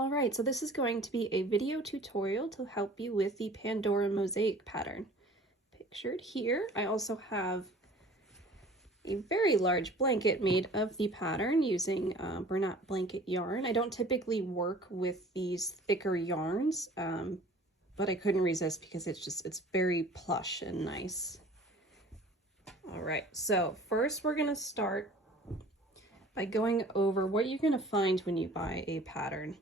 Alright, so this is going to be a video tutorial to help you with the Pandora mosaic pattern. Pictured here, I also have a very large blanket made of the pattern using Bernat blanket yarn. I don't typically work with these thicker yarns, but I couldn't resist because it's very plush and nice. Alright, so first we're going to start by going over what you're going to find when you buy a pattern.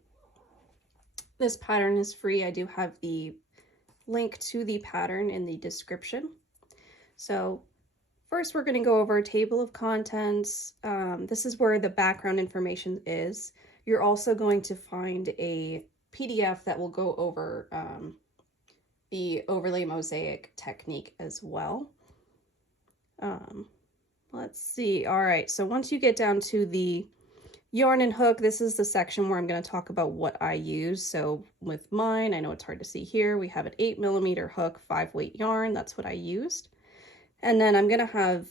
This pattern is free. I do have the link to the pattern in the description. So first we're going to go over a table of contents. This is where the background information is. You're also going to find a PDF that will go over the overlay mosaic technique as well. Let's see. All right, so once you get down to the yarn and hook, this is the section where I'm going to talk about what I use. So with mine, I know it's hard to see here, we have an 8mm hook, 5-weight yarn. That's what I used. And then I'm going to have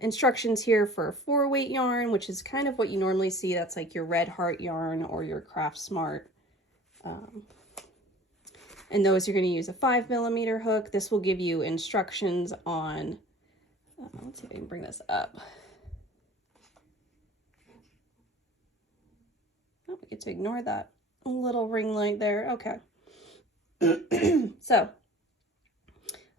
instructions here for a 4-weight yarn, which is kind of what you normally see. That's like your Red Heart yarn or your Craft Smart. And those you're going to use a 5mm hook. This will give you instructions on, let's see if I can bring this up. Oh, we get to ignore that little ring light there. Okay. So,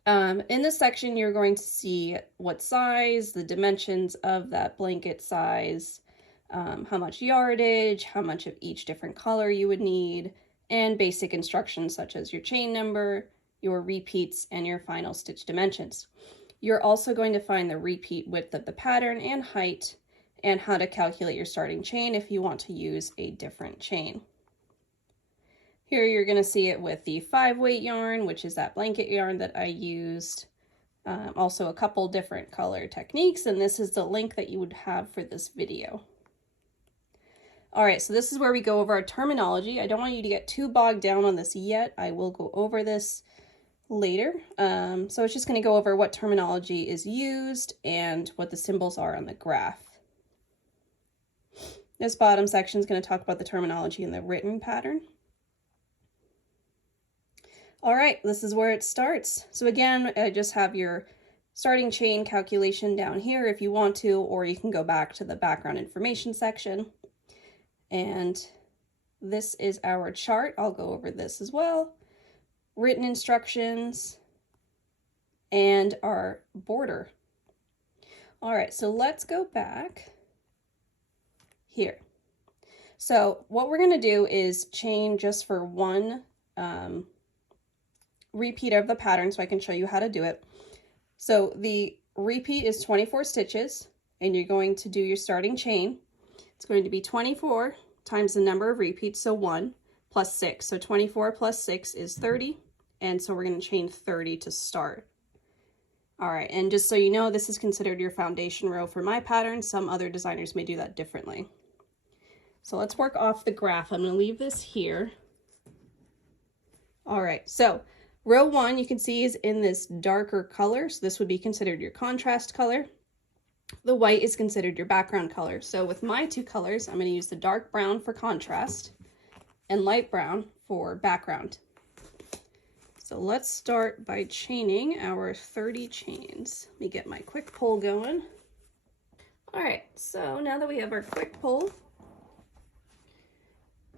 in this section, you're going to see what size, the dimensions of that blanket size, how much yardage, how much of each different color you would need, and basic instructions such as your chain number, your repeats, and your final stitch dimensions. You're also going to find the repeat width of the pattern and height, and how to calculate your starting chain if you want to use a different chain. Here you're going to see it with the 5-weight yarn, which is that blanket yarn that I used. Also a couple different color techniques, and this is the link that you would have for this video. All right, so this is where we go over our terminology. I don't want you to get too bogged down on this yet. I will go over this later. So it's just going to go over what terminology is used and what the symbols are on the graph. This bottom section is going to talk about the terminology in the written pattern. All right, this is where it starts. So again, I just have your starting chain calculation down here if you want to, or you can go back to the background information section. And this is our chart. I'll go over this as well. Written instructions and our border. All right, so let's go back here. So what we're going to do is chain just for one repeat of the pattern so I can show you how to do it. So the repeat is 24 stitches, and you're going to do your starting chain. It's going to be 24 times the number of repeats, so 1 plus 6. So 24 plus 6 is 30, and so we're going to chain 30 to start. All right, and just so you know, this is considered your foundation row for my pattern. Some other designers may do that differently. So let's work off the graph. I'm going to leave this here. All right, so row 1 you can see is in this darker color, so this would be considered your contrast color. The white is considered your background color. So with my two colors, I'm going to use the dark brown for contrast and light brown for background. So let's start by chaining our 30 chains. Let me get my quick pull going. All right, so now that we have our quick pull,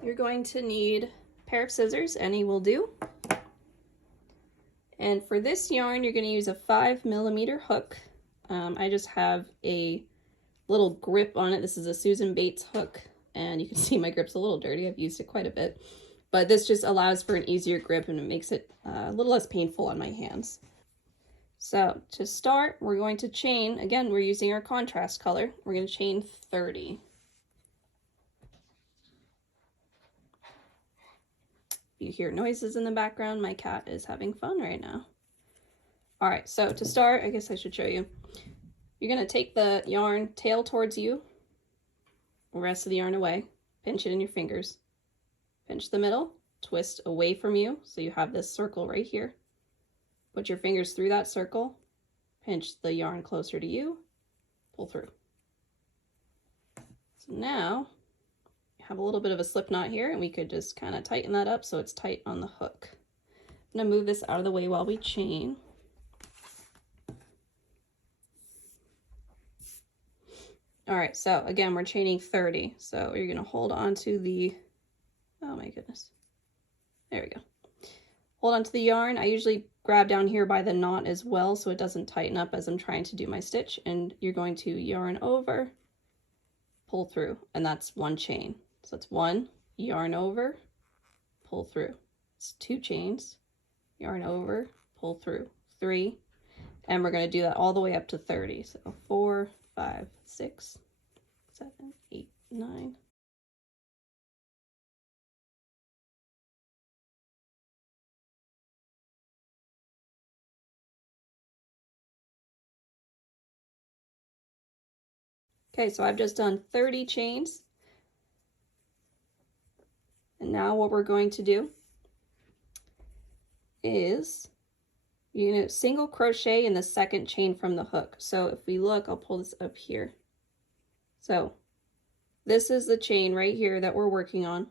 you're going to need a pair of scissors, any will do. And for this yarn, you're going to use a 5mm hook. I just have a little grip on it. This is a Susan Bates hook, and you can see my grip's a little dirty. I've used it quite a bit, but this just allows for an easier grip, and it makes it a little less painful on my hands. So to start, we're going to chain, again, we're using our contrast color. We're going to chain 30. You hear noises in the background. My cat is having fun right now. All right, so to start, I guess I should show you. You're going to take the yarn tail towards you, the rest of the yarn away, pinch it in your fingers, pinch the middle, twist away from you, so you have this circle right here. Put your fingers through that circle, pinch the yarn closer to you, pull through. So now have a little bit of a slip knot here, and we could just kind of tighten that up so it's tight on the hook. I'm gonna move this out of the way while we chain. All right, so again, we're chaining 30. So you're gonna hold on to the, oh my goodness. There we go. Hold on to the yarn. I usually grab down here by the knot as well so it doesn't tighten up as I'm trying to do my stitch. And you're going to yarn over, pull through, and that's one chain. So it's one, yarn over, pull through. It's two chains, yarn over, pull through, three, and we're going to do that all the way up to 30. So 4, 5, 6, 7, 8, 9. Okay, so I've just done 30 chains. And now what we're going to do is you're going to single crochet in the second chain from the hook. So if we look, I'll pull this up here. So this is the chain right here that we're working on.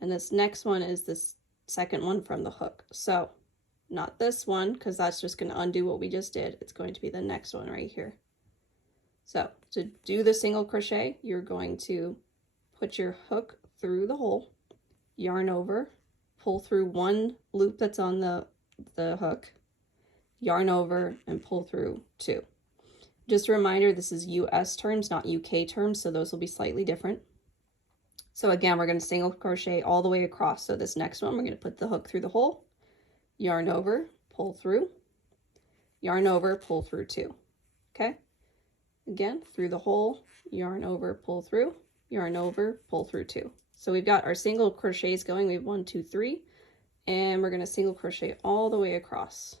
And this next one is this second one from the hook. So not this one, because that's just going to undo what we just did. It's going to be the next one right here. So to do the single crochet, you're going to put your hook through the hole, yarn over, pull through one loop that's on the hook, yarn over, and pull through two. Just a reminder, this is US terms, not UK terms, so those will be slightly different. So again, we're going to single crochet all the way across. So this next one, we're going to put the hook through the hole, yarn over, pull through, yarn over, pull through two. Okay? Again, through the hole, yarn over, pull through, yarn over, pull through two. So we've got our single crochets going. We have 1, 2, 3, and we're going to single crochet all the way across.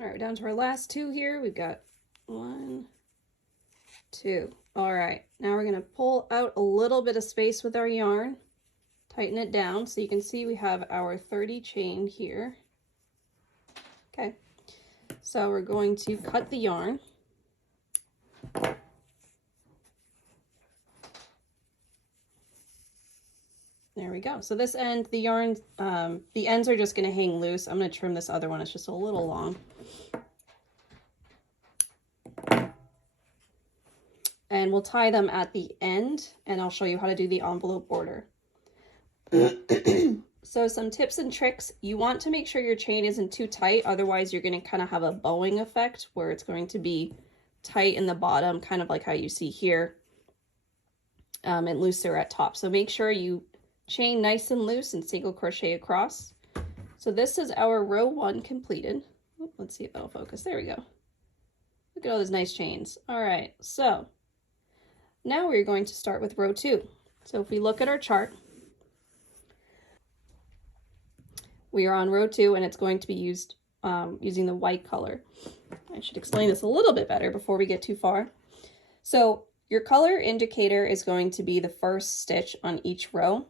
All right, down to our last two here. We've got 1, 2. All right, now we're going to pull out a little bit of space with our yarn, tighten it down so you can see we have our 30 chain here. Okay, so we're going to cut the yarn. There we go. So this end, the yarn, the ends are just going to hang loose. I'm going to trim this other one. It's just a little long. And we'll tie them at the end, and I'll show you how to do the envelope border. So some tips and tricks. You want to make sure your chain isn't too tight, otherwise you're going to kind of have a bowing effect where it's going to be tight in the bottom, kind of like how you see here, and looser at top. So make sure you chain nice and loose and single crochet across. So this is our row 1 completed. Let's see if that'll focus. There we go. Look at all those nice chains. All right, so now we're going to start with row 2. So if we look at our chart, we are on row 2, and it's going to be used using the white color. I should explain this a little bit better before we get too far. So your color indicator is going to be the first stitch on each row.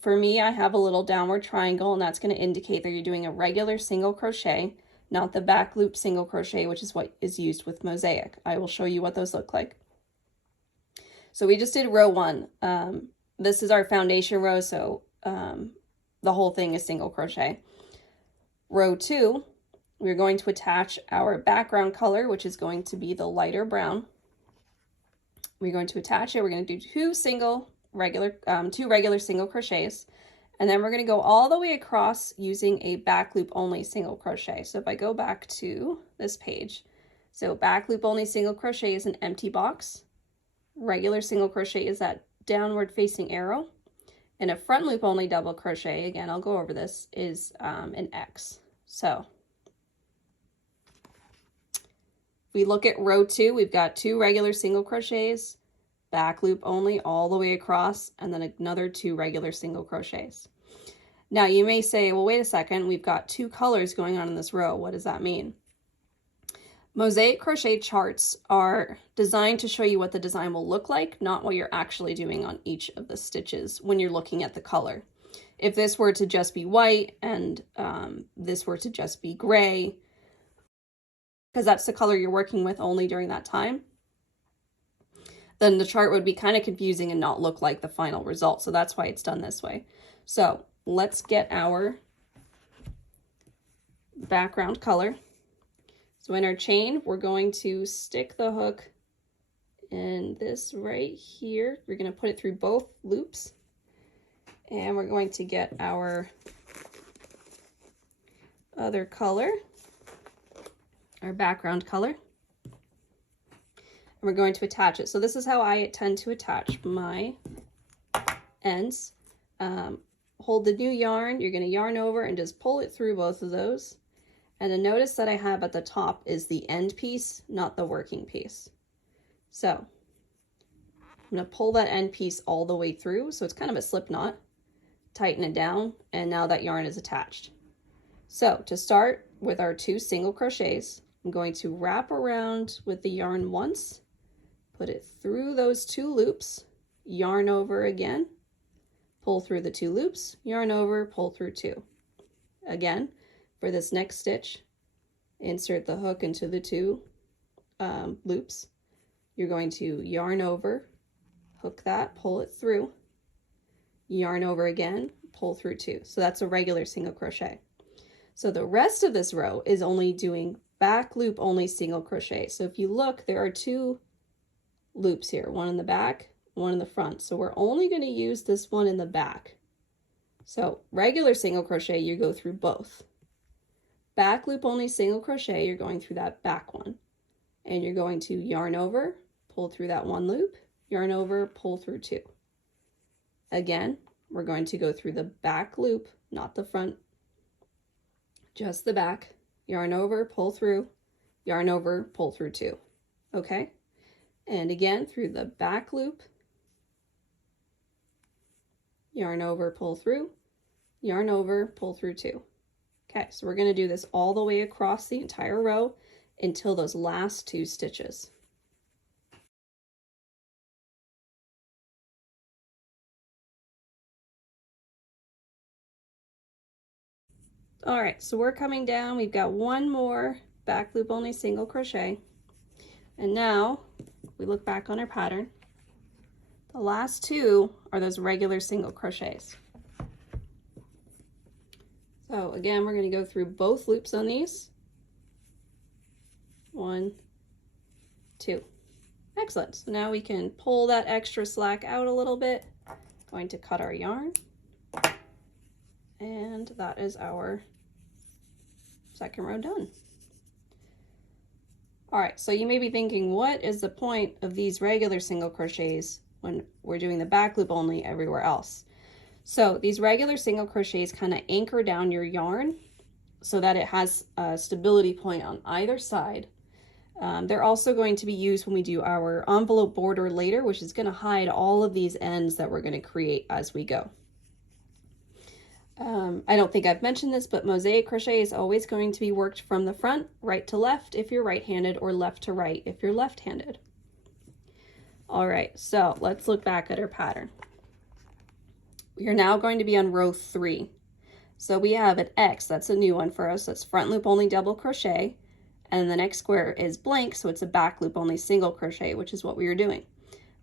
For me, I have a little downward triangle, and that's going to indicate that you're doing a regular single crochet, not the back loop single crochet, which is what is used with Mosaic. I will show you what those look like. So we just did row 1. This is our foundation row, so the whole thing is single crochet. Row 2, we're going to attach our background color, which is going to be the lighter brown. We're going to attach it. We're going to do two regular single crochets, and then we're going to go all the way across using a back loop only single crochet. So if I go back to this page, so back loop only single crochet is an empty box. Regular single crochet is that downward facing arrow. And a front loop only double crochet, again, I'll go over this, is an X. So if we look at row 2, we've got 2 regular single crochets, back loop only all the way across, and then another 2 regular single crochets. Now you may say, well, wait a second, we've got 2 colors going on in this row. What does that mean? Mosaic crochet charts are designed to show you what the design will look like, not what you're actually doing on each of the stitches when you're looking at the color. If this were to just be white and this were to just be gray, because that's the color you're working with only during that time, then the chart would be kind of confusing and not look like the final result. So that's why it's done this way. So let's get our background color. So in our chain, we're going to stick the hook in this right here. We're going to put it through both loops. And we're going to get our other color, our background color. And we're going to attach it. So this is how I tend to attach my ends. Hold the new yarn. You're going to yarn over and just pull it through both of those. And then notice that I have at the top is the end piece, not the working piece. So I'm going to pull that end piece all the way through. So it's kind of a slip knot. Tighten it down, and now that yarn is attached. So to start with our 2 single crochets, I'm going to wrap around with the yarn once, put it through those 2 loops, yarn over again, pull through the 2 loops, yarn over, pull through 2. Again, for this next stitch, insert the hook into the 2 loops. You're going to yarn over, hook that, pull it through, yarn over again, pull through 2. So that's a regular single crochet. So the rest of this row is only doing back loop only single crochet. So if you look, there are 2 loops here, one in the back, one in the front. So we're only going to use this one in the back. So regular single crochet, you go through both. Back loop only single crochet, you're going through that back one. And you're going to yarn over, pull through that 1 loop, yarn over, pull through 2. Again, we're going to go through the back loop, not the front, just the back, yarn over, pull through, yarn over, pull through 2. Okay? And again, through the back loop, yarn over, pull through, yarn over, pull through 2. Okay, so we're going to do this all the way across the entire row until those last 2 stitches. All right, so we're coming down. We've got 1 more back loop only single crochet. And now we look back on our pattern. The last 2 are those regular single crochets. So again, we're going to go through both loops on these. 1, 2. Excellent. So now we can pull that extra slack out a little bit. Going to cut our yarn. And that is our second row done. All right, so you may be thinking, what is the point of these regular single crochets when we're doing the back loop only everywhere else? So these regular single crochets kind of anchor down your yarn so that it has a stability point on either side. They're also going to be used when we do our envelope border later, which is going to hide all of these ends that we're going to create as we go. I don't think I've mentioned this, but mosaic crochet is always going to be worked from the front, right to left if you're right-handed, or left to right if you're left-handed. All right, so let's look back at our pattern. We are now going to be on row 3. So we have an X, that's a new one for us. That's front loop only double crochet, and the next square is blank, so it's a back loop only single crochet, which is what we were doing.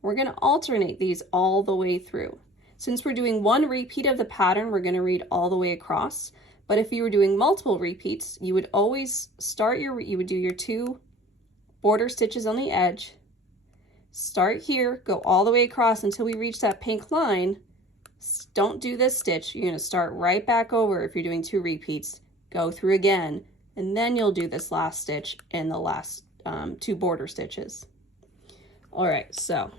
We're going to alternate these all the way through. Since we're doing 1 repeat of the pattern, we're going to read all the way across. But if you were doing multiple repeats, you would always start you would do your 2 border stitches on the edge, start here, go all the way across until we reach that pink line. Don't do this stitch. You're going to start right back over if you're doing 2 repeats, go through again, and then you'll do this last stitch in the last 2 border stitches. All right, so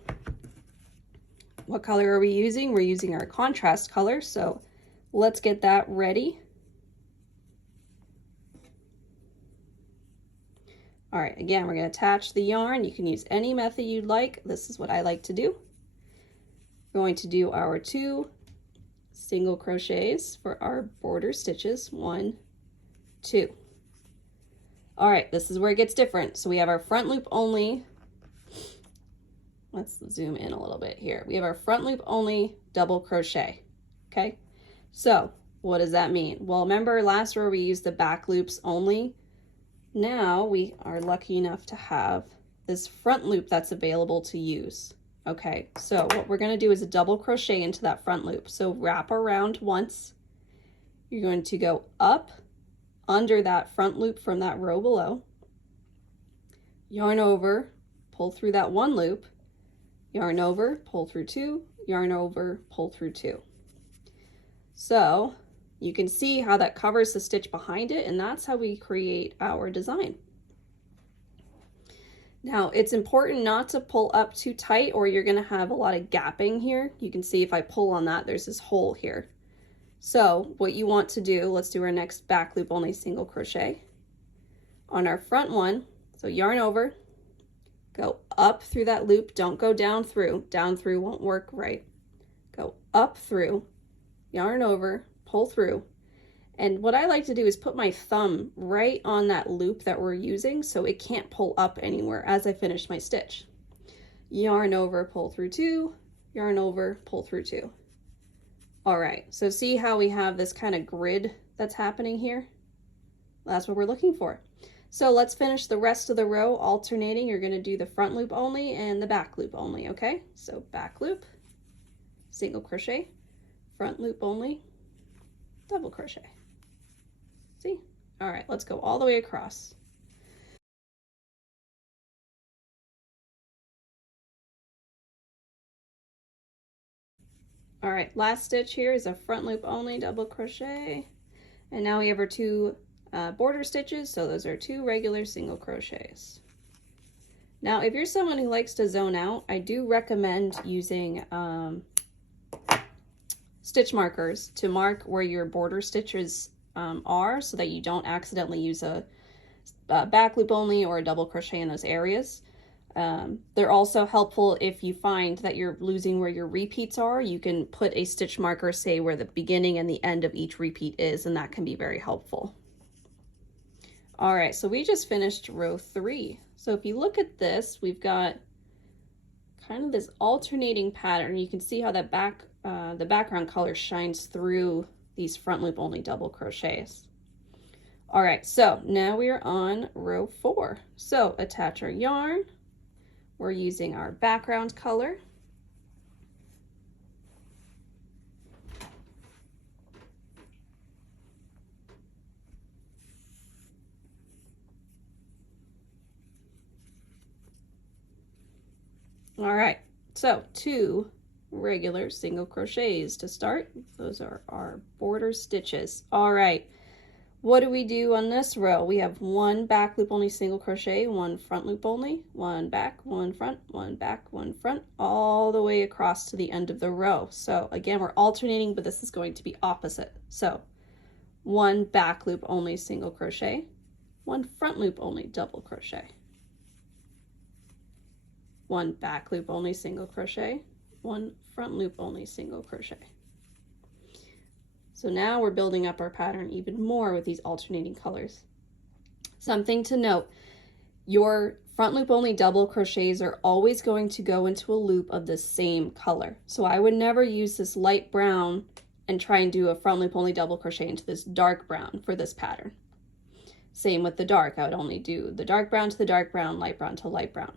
what color are we using? We're using our contrast color, so let's get that ready. All right, again, we're going to attach the yarn. You can use any method you'd like. This is what I like to do. We're going to do our 2 single crochets for our border stitches. 1, 2. All right, this is where it gets different. So we have our front loop only. Let's zoom in a little bit here. We have our front loop only double crochet, okay? So what does that mean? Well, remember last row we used the back loops only. Now we are lucky enough to have this front loop that's available to use. Okay, so what we're gonna do is a double crochet into that front loop. So wrap around once. You're going to go up under that front loop from that row below, yarn over, pull through that one loop, yarn over, pull through two, yarn over, pull through two. So you can see how that covers the stitch behind it, and that's how we create our design. Now it's important not to pull up too tight or you're going to have a lot of gapping here. You can see if I pull on that, there's this hole here. So what you want to do, let's do our next back loop only single crochet. On our front one, so yarn over, go up through that loop, don't go down through won't work right. Go up through, yarn over, pull through. And what I like to do is put my thumb right on that loop that we're using so it can't pull up anywhere as I finish my stitch. Yarn over, pull through two, yarn over, pull through two. All right, so see how we have this kind of grid that's happening here? That's what we're looking for. So let's finish the rest of the row alternating. You're gonna do the front loop only and the back loop only, okay? So back loop, single crochet, front loop only, double crochet. See? All right, let's go all the way across. All right, last stitch here is a front loop only double crochet. And now we have our two border stitches, so those are two regular single crochets. Now, if you're someone who likes to zone out, I do recommend using stitch markers to mark where your border stitches are so that you don't accidentally use a back loop only or a double crochet in those areas. They're also helpful if you find that you're losing where your repeats are. You can put a stitch marker, say where the beginning and the end of each repeat is, and that can be very helpful. All right, so we just finished row 3. So if you look at this, we've got kind of this alternating pattern. You can see how that the background color shines through these front loop only double crochets. All right, so now we are on row 4. So attach our yarn. We're using our background color. All right, so 2 regular single crochets to start. Those are our border stitches. All right, what do we do on this row? We have 1 back loop only single crochet, 1 front loop only, 1 back, 1 front, 1 back, 1 front, all the way across to the end of the row. So again, we're alternating, but this is going to be opposite. So 1 back loop only single crochet, 1 front loop only double crochet, 1 back loop only single crochet, 1 front loop only single crochet. So now we're building up our pattern even more with these alternating colors. Something to note, your front loop only double crochets are always going to go into a loop of the same color. So I would never use this light brown and try and do a front loop only double crochet into this dark brown for this pattern. Same with the dark, I would only do the dark brown to the dark brown, light brown to light brown.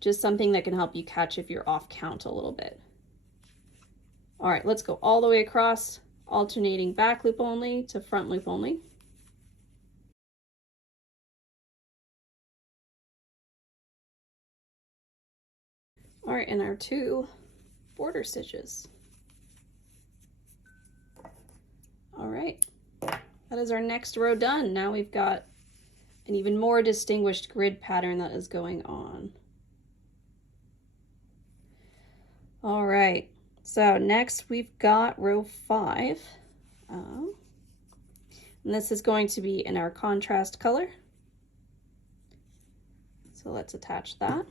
Just something that can help you catch if you're off count a little bit. All right, let's go all the way across, alternating back loop only to front loop only. All right, and our 2 border stitches. All right, that is our next row done. Now we've got an even more distinguished grid pattern that is going on. All right, so next we've got row 5. And this is going to be in our contrast color. So let's attach that.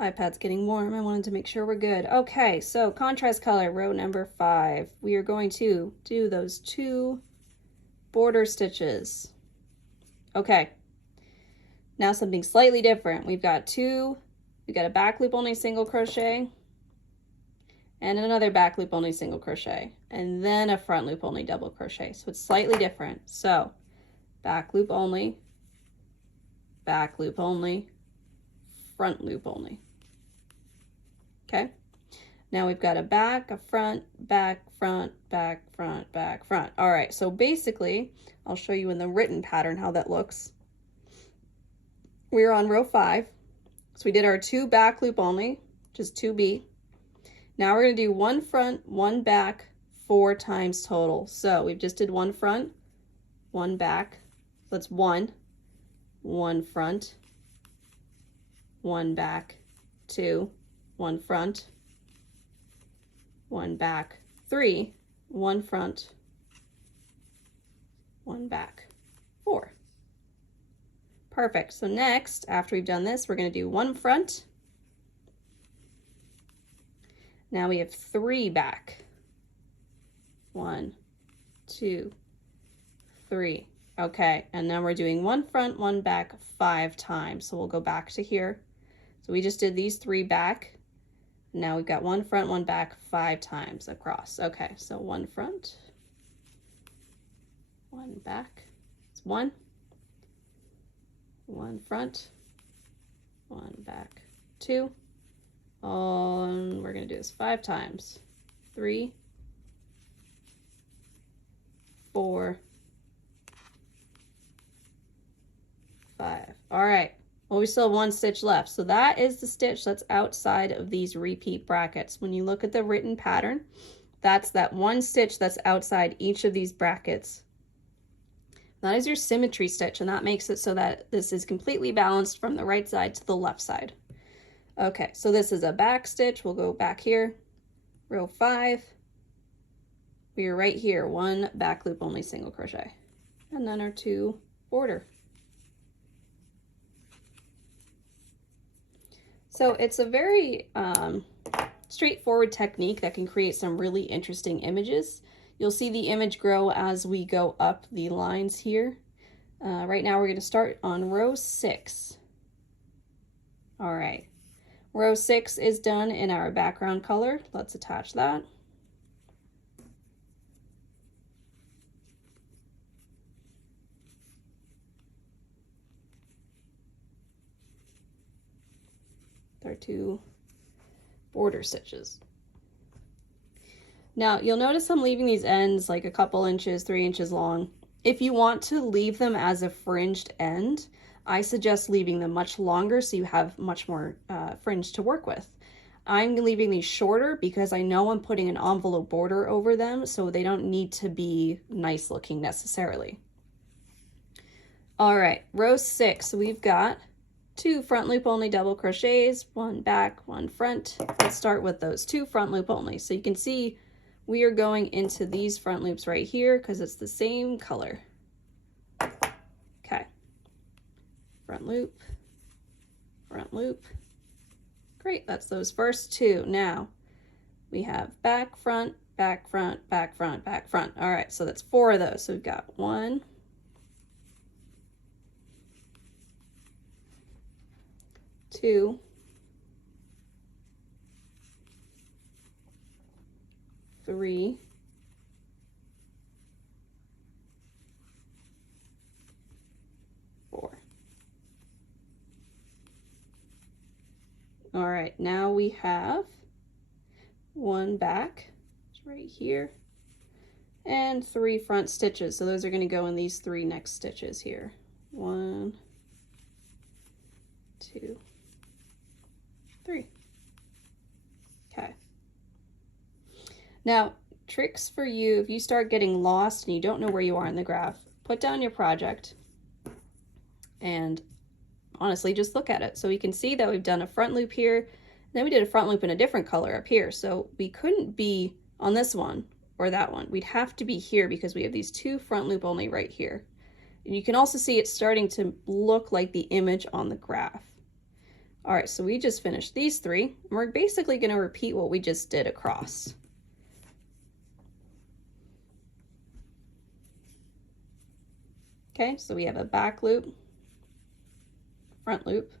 iPad's getting warm. I wanted to make sure we're good. Okay, so contrast color, row number 5. We are going to do those 2 border stitches. Okay, now something slightly different. We've got a back loop only single crochet, and another back loop only single crochet, and then a front loop only double crochet. So it's slightly different. So back loop only, front loop only. Okay, now we've got a back, a front, back, front, back, front, back, front. All right, so basically, I'll show you in the written pattern how that looks. We're on row 5. So we did our 2 back loop only, just 2B. Now we're going to do 1 front, 1 back, 4 times total. So we've just did 1 front, 1 back. So that's 1 front, 1 back, 2, 1 front, 1 back, 3, 1 front, 1 back, 4. Perfect. So next, after we've done this, we're going to do 1 front. Now we have 3 back. 1, 2, 3. Okay, and now we're doing 1 front, 1 back 5 times. So we'll go back to here. So we just did these 3 back. Now we've got 1 front, 1 back 5 times across. Okay, so 1 front, 1 back. It's 1 front, 1 back, 2. And we're going to do this 5 times. 3, 4, 5. All right. Well, we still have 1 stitch left. So that is the stitch that's outside of these repeat brackets. When you look at the written pattern, that's that 1 stitch that's outside each of these brackets. That is your symmetry stitch, and that makes it so that this is completely balanced from the right side to the left side. Okay, so this is a back stitch. We'll go back here, row 5. We are right here, 1 back loop only single crochet, and then our 2 border. So it's a very straightforward technique that can create some really interesting images. You'll see the image grow as we go up the lines here. Right now we're going to start on row 6. All right, row 6 is done in our background color. Let's attach that. Our 2 border stitches. Now you'll notice I'm leaving these ends like a couple inches, 3 inches long. If you want to leave them as a fringed end, I suggest leaving them much longer so you have much more fringe to work with. I'm leaving these shorter because I know I'm putting an envelope border over them, so they don't need to be nice looking necessarily. All right, row 6, we've got 2 front loop only double crochets, 1 back, 1 front. Let's start with those 2 front loop only. So you can see we are going into these front loops right here because it's the same color. Okay, front loop, front loop. Great, that's those first 2. Now we have back, front, back, front, back, front, back, front. All right, so that's 4 of those. So we've got 1, 2, 3, 4. All right, now we have 1 back, it's right here, and 3 front stitches. So those are going to go in these 3 next stitches here. 1, 2, 3. Okay. Now, tricks for you, if you start getting lost and you don't know where you are in the graph, put down your project and honestly just look at it. So we can see that we've done a front loop here, then we did a front loop in a different color up here. So we couldn't be on this one or that one. We'd have to be here because we have these 2 front loop only right here. And you can also see it's starting to look like the image on the graph. All right, so we just finished these 3, and we're basically going to repeat what we just did across. Okay, so we have a back loop, front loop,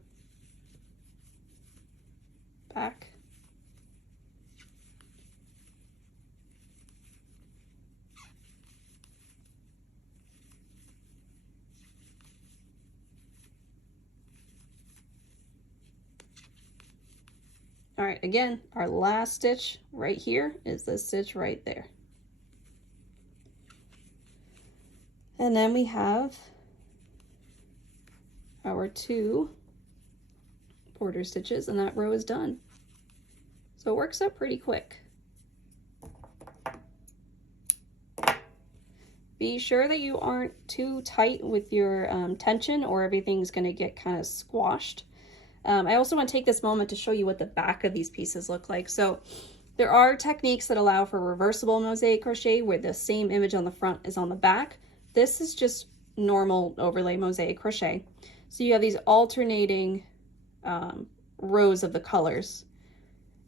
back, all right, again, our last stitch right here is this stitch right there. And then we have our 2 border stitches, and that row is done. So it works out pretty quick. Be sure that you aren't too tight with your tension, or everything's going to get kind of squashed. I also want to take this moment to show you what the back of these pieces look like. So there are techniques that allow for reversible mosaic crochet where the same image on the front is on the back. This is just normal overlay mosaic crochet. So you have these alternating rows of the colors.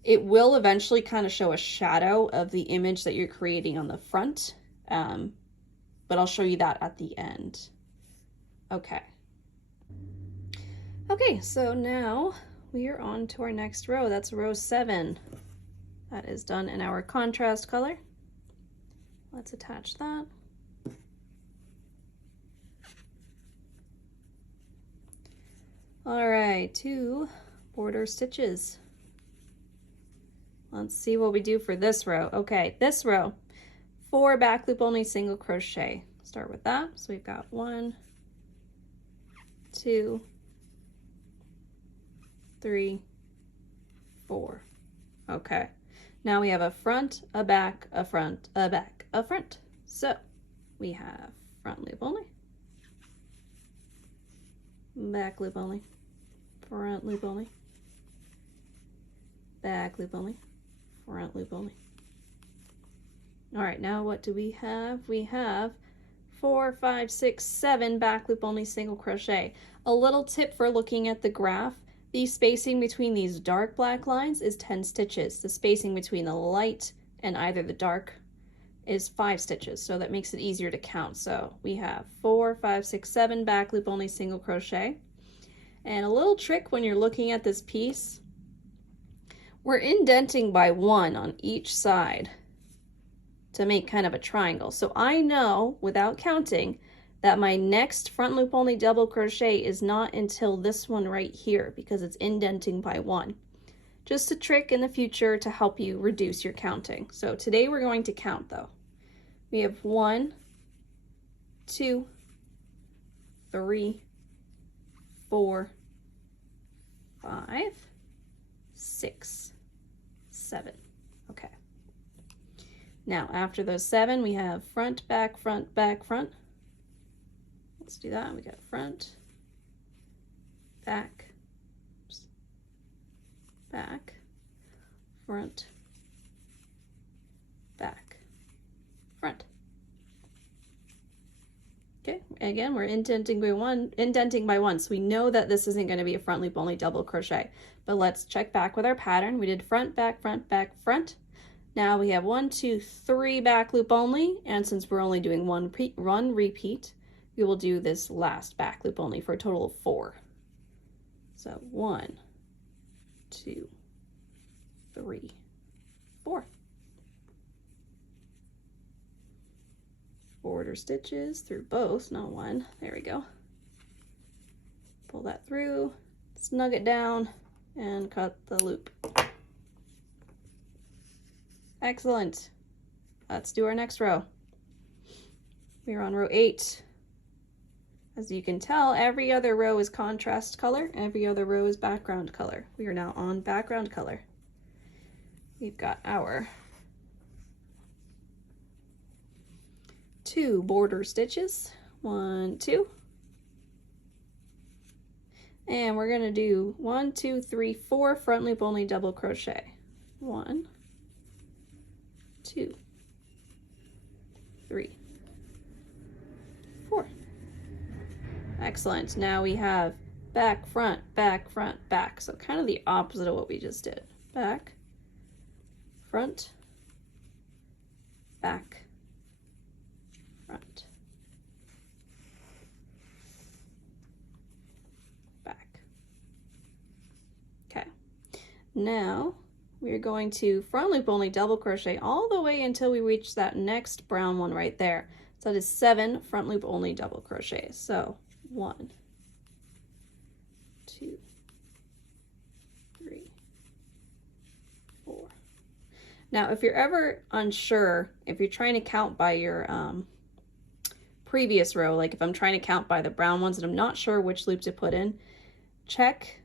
It will eventually kind of show a shadow of the image that you're creating on the front, but I'll show you that at the end. Okay. Okay, so now we are on to our next row. That's row 7. That is done in our contrast color. Let's attach that. All right, 2 border stitches. Let's see what we do for this row. Okay, this row, 4 back loop only single crochet. Start with that. So we've got 1, 2, 3, 4. Okay, now we have a front, a back, a front, a back, a front. So we have front loop only, back loop only, front loop only, back loop only, front loop only. All right, now what do we have? We have 4, 5, 6, 7 back loop only single crochet. A little tip for looking at the graph: the spacing between these dark black lines is 10 stitches. The spacing between the light and either the dark is 5 stitches, so that makes it easier to count. So we have 4, 5, 6, 7 back loop only single crochet. And a little trick when you're looking at this piece, we're indenting by 1 on each side to make kind of a triangle. So I know without counting that my next front loop only double crochet is not until this one right here, because it's indenting by 1. Just a trick in the future to help you reduce your counting. So today we're going to count though. We have 1, 2, 3, 4, 5, 6, 7. Okay. Now after those 7, we have front, back, front, back, front. Let's do that. We got front, back, oops, back, front, back, front. Okay, again, we're indenting by 1, so we know that this isn't going to be a front loop only double crochet. But let's check back with our pattern. We did front, back, front, back, front. Now we have 1, 2, 3 back loop only, and since we're only doing one repeat, we will do this last back loop only for a total of 4. So 1, 2, 3, 4. Border stitches through both, not one. There we go. Pull that through, snug it down, and cut the loop. Excellent. Let's do our next row. We are on row 8. As you can tell, every other row is contrast color, every other row is background color. We are now on background color. We've got our 2 border stitches, 1, 2, and we're going to do 1, 2, 3, 4 front loop only double crochet. 1, 2, 3, 4. Excellent. Now we have back, front, back. So kind of the opposite of what we just did. Back, front, back, front, back. Okay, now we're going to front loop only double crochet all the way until we reach that next brown one right there. So that is 7 front loop only double crochets. So 1, 2, 3, 4. Now, if you're ever unsure, if you're trying to count by your previous row, like if I'm trying to count by the brown ones and I'm not sure which loop to put in, check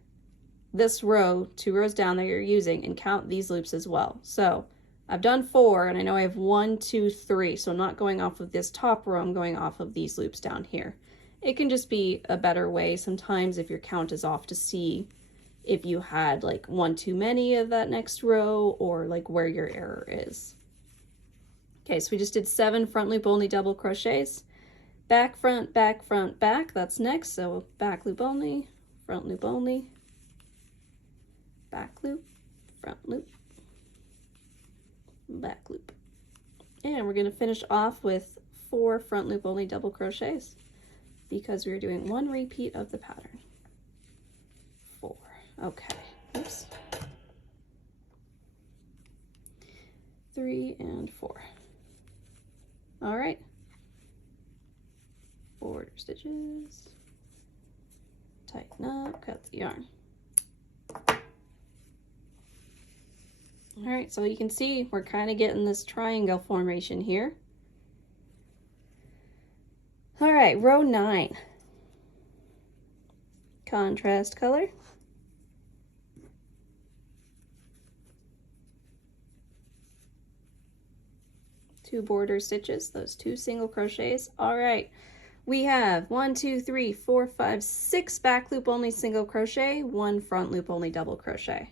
this row, 2 rows down that you're using, and count these loops as well. So I've done 4, and I know I have 1, 2, 3, so I'm not going off of this top row, I'm going off of these loops down here. It can just be a better way sometimes if your count is off to see if you had like 1 too many of that next row or like where your error is. Okay, so we just did 7 front loop only double crochets. Back, front, back, that's next. So back loop only, front loop only, back loop, front loop, back loop. And we're going to finish off with 4 front loop only double crochets because we're doing 1 repeat of the pattern. 4. Okay. Oops. 3 and 4. All right. Border stitches. Tighten up, cut the yarn. All right, so you can see we're kind of getting this triangle formation here. All right, row 9. Contrast color. Two border stitches, those 2 single crochets. All right, we have 1, 2, 3, 4, 5, 6 back loop only single crochet, 1 front loop only double crochet.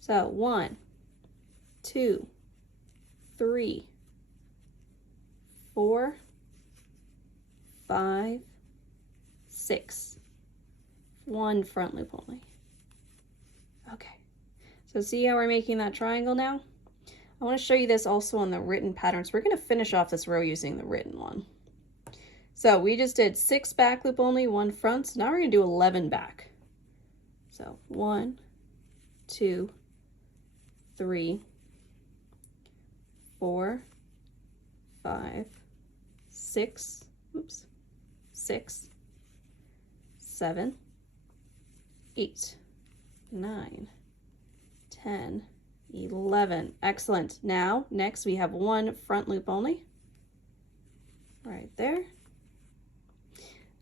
So 1, 2, 3, 4, 5, 6. 1 front loop only. Okay, so see how we're making that triangle now? I want to show you this also on the written patterns. We're going to finish off this row using the written one. So we just did 6 back loop only, 1 front. So now we're going to do 11 back. So 1, 2, 3, 4, 5, 6, oops, 6, 7, 8, 9, 10, 11. Excellent. Now, next we have 1 front loop only, right there.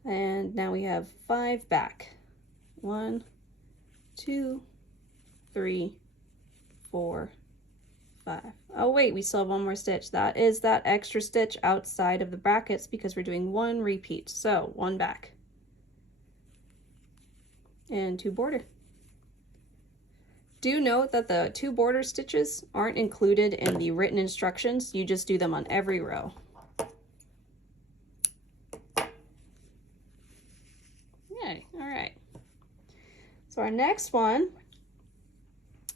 And now we have 5 back. 1, 2, 3, 4, 5. Oh wait, we still have 1 more stitch. That is that extra stitch outside of the brackets because we're doing 1 repeat. So 1 back and 2 border. Do note that the 2 border stitches aren't included in the written instructions. You just do them on every row. Okay, all right. So our next one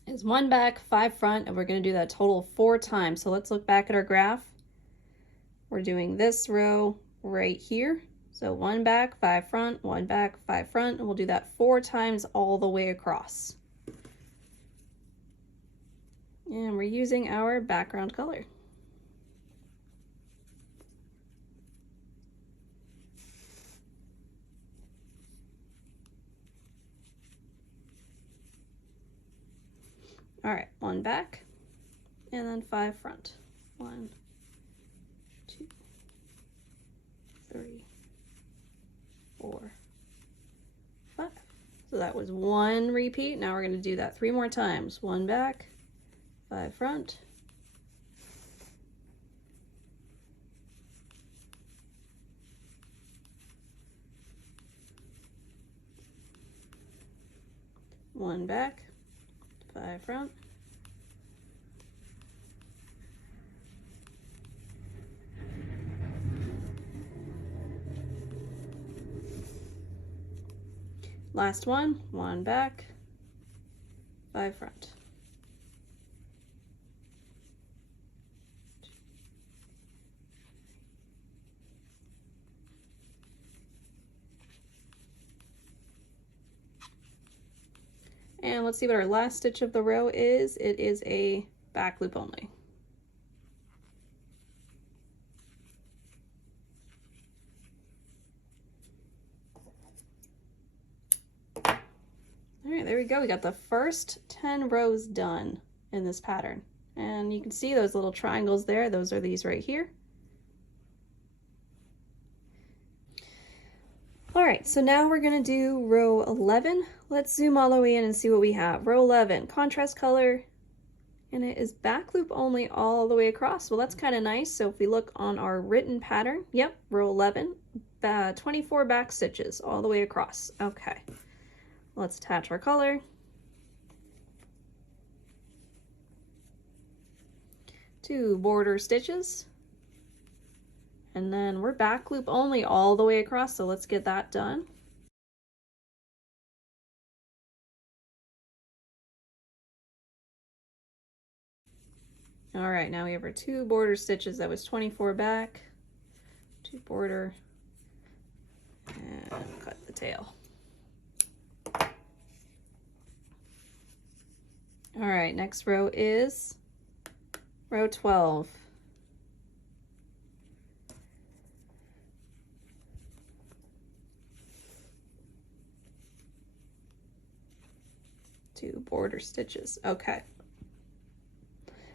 is 1 back, 5 front, and we're going to do that total 4 times. So let's look back at our graph. We're doing this row right here. So 1 back, 5 front, 1 back, 5 front, and we'll do that 4 times all the way across. And we're using our background color. All right, 1 back, and then 5 front. 1, 2, 3, 4, 5. So that was 1 repeat. Now we're going to do that 3 more times. 1 back, 5 front, 1 back, 5 front, Last one, 1 back, 5 front. And let's see what our last stitch of the row is. It is a back loop only. All right, there we go. We got the first 10 rows done in this pattern. And you can see those little triangles there. Those are these right here. All right, so now we're gonna do row 11. Let's zoom all the way in and see what we have. Row 11, contrast color, and it is back loop only all the way across. Well, that's kind of nice. So if we look on our written pattern, yep, row 11, 24 back stitches all the way across. Okay, let's attach our color. 2 border stitches. And then we're back loop only all the way across, so let's get that done. All right, now we have our 2 border stitches. That was 24 back, 2 border, and cut the tail. All right, next row is row 12. Two border stitches. Okay.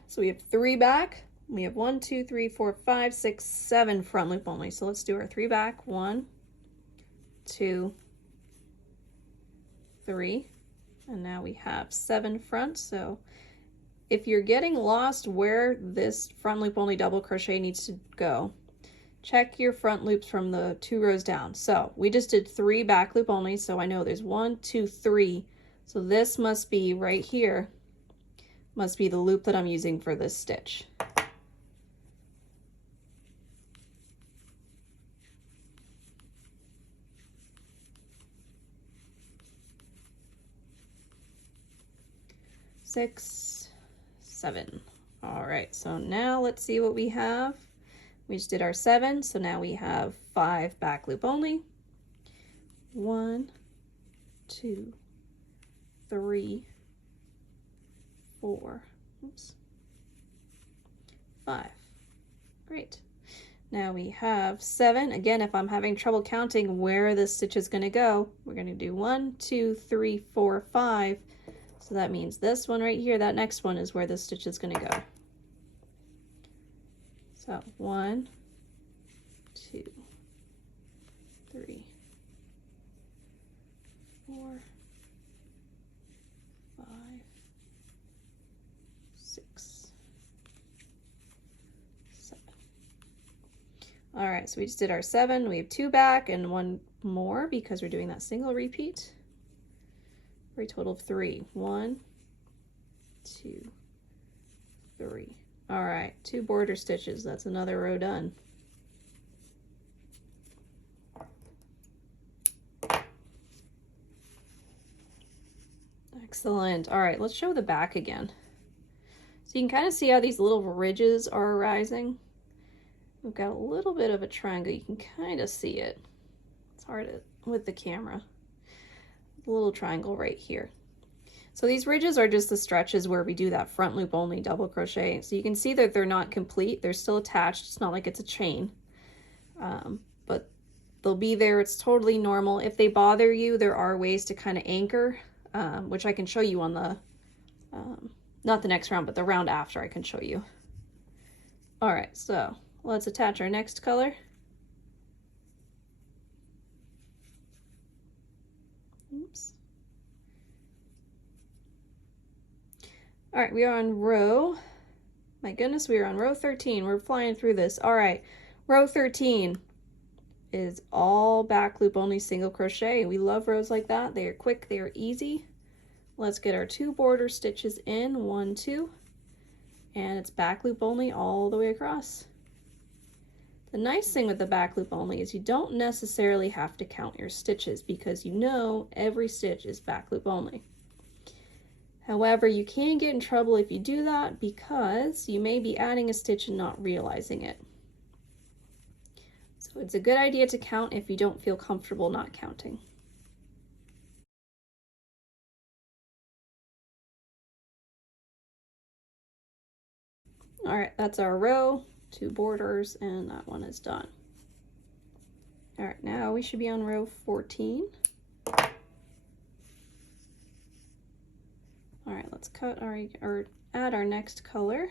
So we have 3 back. We have 1, 2, 3, 4, 5, 6, 7 front loop only. So let's do our 3 back. 1, 2, 3. And now we have 7 front. So if you're getting lost where this front loop only double crochet needs to go, check your front loops from the 2 rows down. So we just did 3 back loop only. So I know there's 1, 2, 3. So this must be right here, must be the loop that I'm using for this stitch. Six, 7. All right, so now let's see what we have. We just did our 7, so now we have 5 back loop only. 1, 2, 3, 4, oops, 5. Great. Now we have 7. Again, if I'm having trouble counting where this stitch is going to go, we're going to do 1, 2, 3, 4, 5. So that means this one right here, that next one is where this stitch is going to go. So 1, 2, 3, 4, 5, 6, 7. All right, so we just did our 7. We have 2 back and 1 more because we're doing that single repeat for a total of 3. 1, 2, 3. All right, 2 border stitches. That's another row done. Excellent. All right, let's show the back again. So you can kind of see how these little ridges are arising. We've got a little bit of a triangle. You can kind of see it. It's hard with the camera. A little triangle right here. So these ridges are just the stretches where we do that front loop only double crochet. So you can see that they're not complete. They're still attached. It's not like it's a chain, but they'll be there. It's totally normal. If they bother you, there are ways to kind of anchor, which I can show you on the, not the next round, but the round after I can show you. All right, so let's attach our next color. Oops. All right, we are on row, my goodness, we are on row 13. We're flying through this. All right, row 13 is all back loop only single crochet. We love rows like that. They are quick, they are easy. Let's get our 2 border stitches in, 1, 2, and it's back loop only all the way across. The nice thing with the back loop only is you don't necessarily have to count your stitches because you know every stitch is back loop only. However, you can get in trouble if you do that because you may be adding a stitch and not realizing it. So it's a good idea to count if you don't feel comfortable not counting. All right, that's our row, 2 borders, and that one is done. All right, now we should be on row 14. All right, let's cut or add our next color.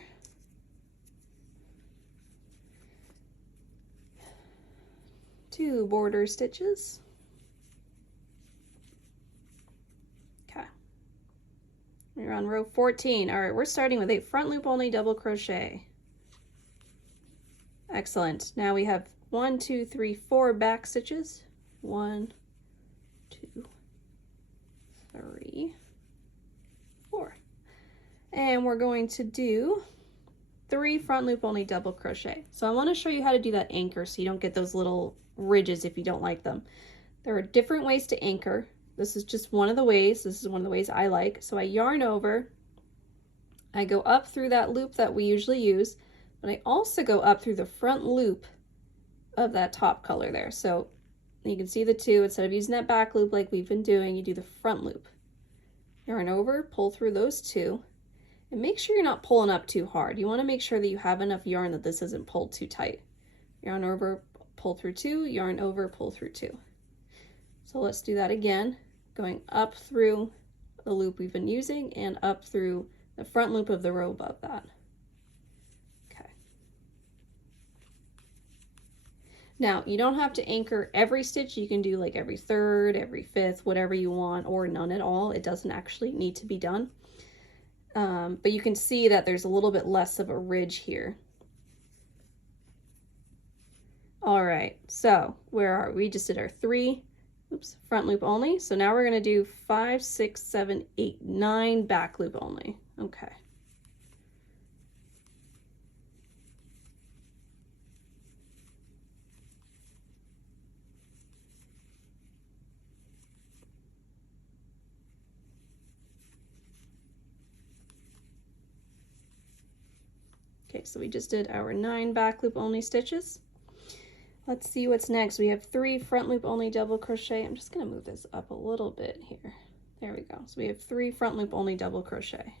Two border stitches. Okay. We're on row 14. All right, we're starting with a front loop only double crochet. Excellent. Now we have 1, 2, 3, 4 back stitches. 1, 2, 3, 4. And we're going to do 3 front loop only double crochet. So I want to show you how to do that anchor so you don't get those little ridges if you don't like them. There are different ways to anchor. This is just one of the ways. This is one of the ways I like. So I yarn over, I go up through that loop that we usually use, but I also go up through the front loop of that top color there. So you can see the two. Instead of using that back loop like we've been doing, you do the front loop. Yarn over, pull through those 2, and make sure you're not pulling up too hard. You want to make sure that you have enough yarn that this isn't pulled too tight. Yarn over, pull through 2, yarn over, pull through 2. So let's do that again, going up through the loop we've been using and up through the front loop of the row above that. Okay. Now, you don't have to anchor every stitch. You can do like every 3rd, every 5th, whatever you want, or none at all. It doesn't actually need to be done. But you can see that there's a little bit less of a ridge here. All right, so where are we? We just did our 3, front loop only. So now we're gonna do 5, 6, 7, 8, 9 back loop only. Okay. Okay, so we just did our 9 back loop only stitches. Let's see what's next. We have 3 front loop only double crochet. I'm just gonna move this up a little bit here. There we go. So we have 3 front loop only double crochet.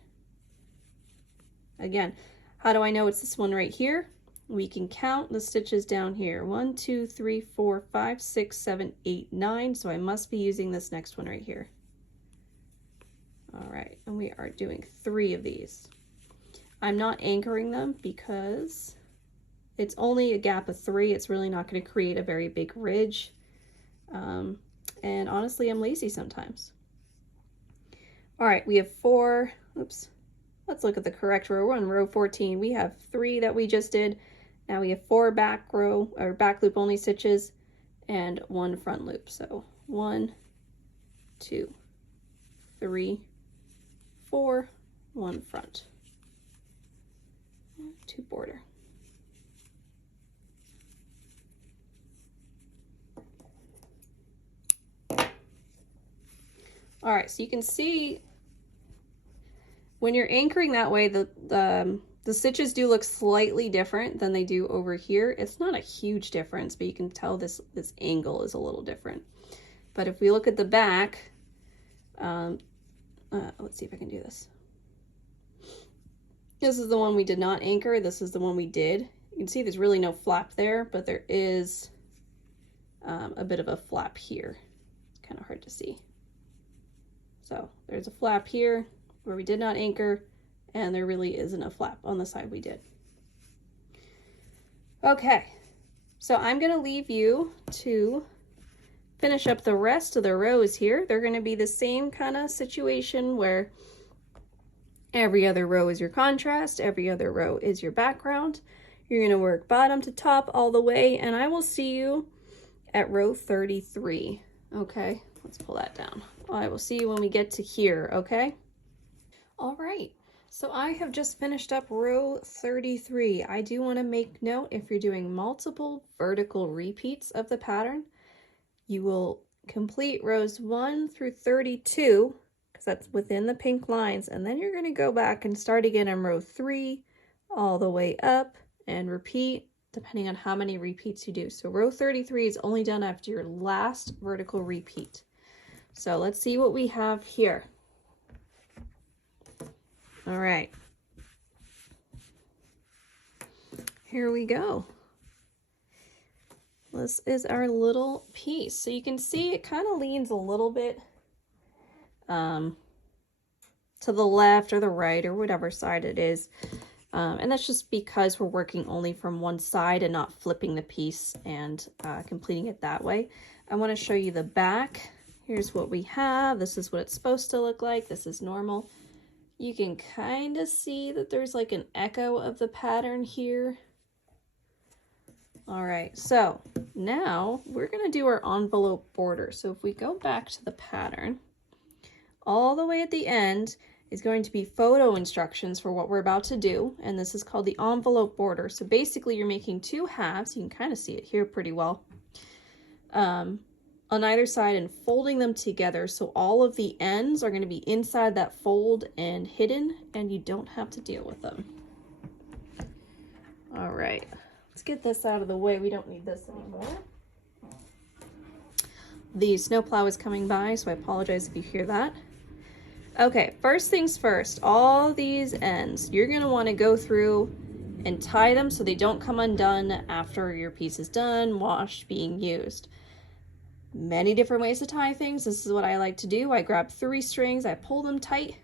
Again, how do I know it's this one right here? We can count the stitches down here. 1, 2, 3, 4, 5, 6, 7, 8, 9. So I must be using this next one right here. All right, and we are doing 3 of these. I'm not anchoring them because it's only a gap of 3. It's really not going to create a very big ridge. And honestly, I'm lazy sometimes. All right, we have 4. Oops. Let's look at the correct row. We're on row 14. We have 3 that we just did. Now we have 4 back row or back loop only stitches and 1 front loop. So 1, 2, 3, 4, 1 front, 2 border. All right, so you can see when you're anchoring that way, the stitches do look slightly different than they do over here. It's not a huge difference, but you can tell this angle is a little different. But if we look at the back, let's see if I can do this. This is the one we did not anchor. This is the one we did. You can see there's really no flap there, but there is a bit of a flap here. It's kind of hard to see. So there's a flap here where we did not anchor, and there really isn't a flap on the side we did. Okay, so I'm gonna leave you to finish up the rest of the rows here. They're gonna be the same kind of situation where every other row is your contrast, every other row is your background. You're gonna work bottom to top all the way, and I will see you at row 33. Okay, let's pull that down. I will see you when we get to here, okay? All right, So I have just finished up row 33. I do want to make note, if you're doing multiple vertical repeats of the pattern, you will complete rows 1 through 32, because that's within the pink lines, and then you're going to go back and start again on row 3 all the way up and repeat depending on how many repeats you do. So row 33 is only done after your last vertical repeat. So let's see what we have here. All right, here we go. This is our little piece. So you can see it kind of leans a little bit to the left or the right or whatever side it is. And that's just because we're working only from one side and not flipping the piece and completing it that way. I want to show you the back. Here's what we have. This is what it's supposed to look like. This is normal. You can kind of see that there's like an echo of the pattern here. All right, so now we're going to do our envelope border. So if we go back to the pattern, all the way at the end is going to be photo instructions for what we're about to do, and this is called the envelope border. So basically you're making two halves, you can kind of see it here pretty well, on either side and folding them together, so all of the ends are going to be inside that fold and hidden, and you don't have to deal with them. All right, let's get this out of the way. We don't need this anymore. The snowplow is coming by, so I apologize if you hear that. Okay, first things first, all these ends, you're going to want to go through and tie them so they don't come undone after your piece is done, washed, being used. Many different ways to tie things. This is what I like to do. I grab 3 strings, I pull them tight,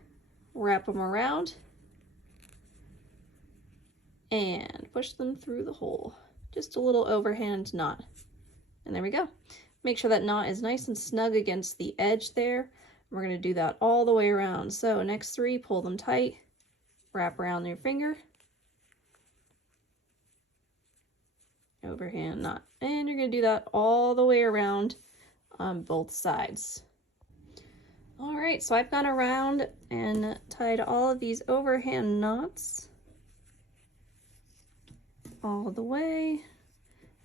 wrap them around, and push them through the hole. Just a little overhand knot. And there we go. Make sure that knot is nice and snug against the edge there. We're going to do that all the way around. So next 3, pull them tight, wrap around your finger, overhand knot. And you're going to do that all the way around on both sides. All right, so I've gone around and tied all of these overhand knots all the way.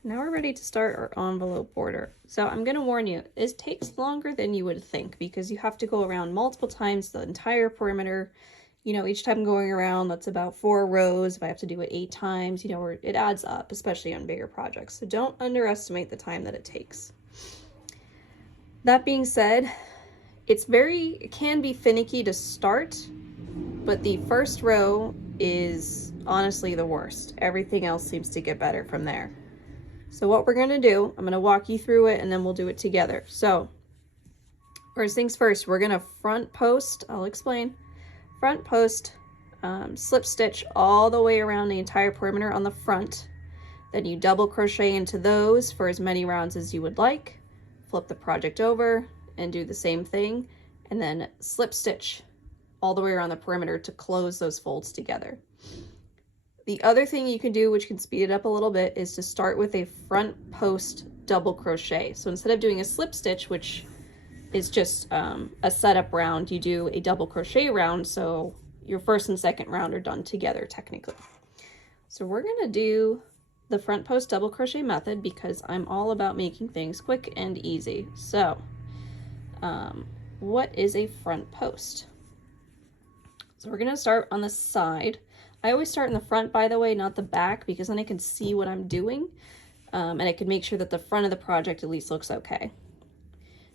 Now we're ready to start our envelope border. So I'm going to warn you, it takes longer than you would think because you have to go around multiple times the entire perimeter. You know, each time going around, that's about 4 rows. If I have to do it 8 times, you know, it adds up, especially on bigger projects. So don't underestimate the time that it takes. That being said, it can be finicky to start, but the first row is honestly the worst. Everything else seems to get better from there. So what we're going to do, I'm going to walk you through it and then we'll do it together. So first things first, we're going to front post, I'll explain, front post, slip stitch all the way around the entire perimeter on the front. Then you double crochet into those for as many rounds as you would like. Flip the project over and do the same thing, and then slip stitch all the way around the perimeter to close those folds together. The other thing you can do, which can speed it up a little bit, is to start with a front post double crochet. So instead of doing a slip stitch, which is just a setup round, you do a double crochet round, so your first and second round are done together technically. So we're going to do the front post double crochet method because I'm all about making things quick and easy. So what is a front post? So we're going to start on the side. I always start in the front, by the way, not the back, because then I can see what I'm doing and I can make sure that the front of the project at least looks okay.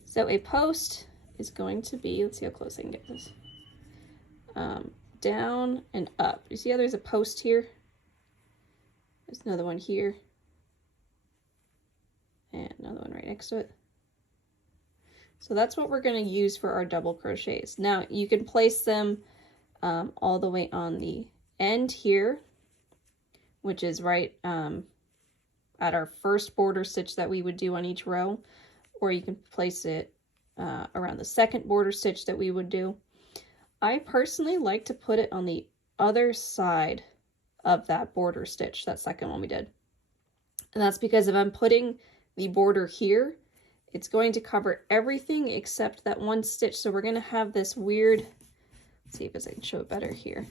So a post is going to be, let's see how close I can get this, down and up. You see how there's a post here? There's another one here, and another one right next to it. So that's what we're going to use for our double crochets. Now you can place them all the way on the end here, which is right at our first border stitch that we would do on each row, or you can place it around the second border stitch that we would do. I personally like to put it on the other side of that border stitch, that second one we did. And that's because if I'm putting the border here, it's going to cover everything except that one stitch. So we're going to have this weird, let's see if I can show it better here.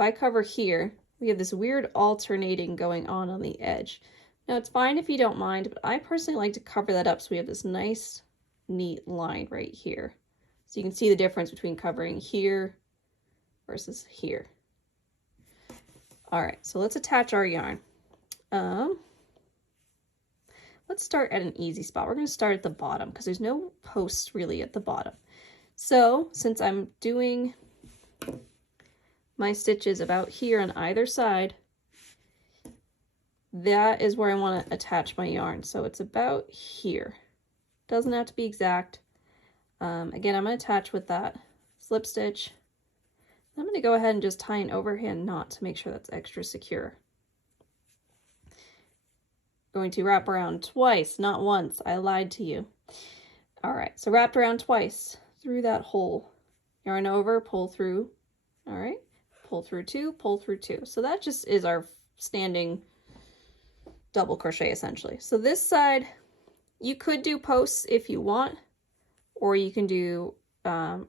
if I cover here, we have this weird alternating going on the edge. Now it's fine if you don't mind, but I personally like to cover that up so we have this nice, neat line right here. So you can see the difference between covering here versus here. All right, so let's attach our yarn. Let's start at an easy spot. We're going to start at the bottom because there's no posts really at the bottom. So since I'm doing my stitches about here on either side, that is where I want to attach my yarn. So it's about here. Doesn't have to be exact. Again, I'm going to attach with that slip stitch. I'm going to go ahead and just tie an overhand knot to make sure that's extra secure. Going to wrap around twice, not once. I lied to you. All right, so wrapped around twice through that hole. Yarn over, pull through. All right, pull through two, pull through two. So that just is our standing double crochet essentially. So this side, you could do posts if you want, or you can do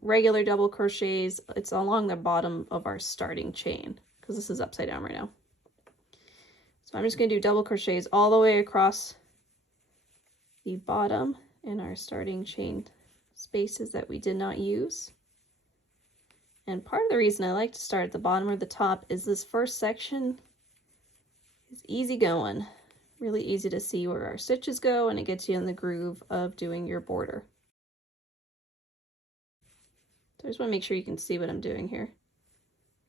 regular double crochets. It's along the bottom of our starting chain because this is upside down right now. So I'm just going to do double crochets all the way across the bottom in our starting chain spaces that we did not use. And part of the reason I like to start at the bottom or the top is this first section is easy going. Really easy to see where our stitches go, and it gets you in the groove of doing your border. So I just want to make sure you can see what I'm doing here.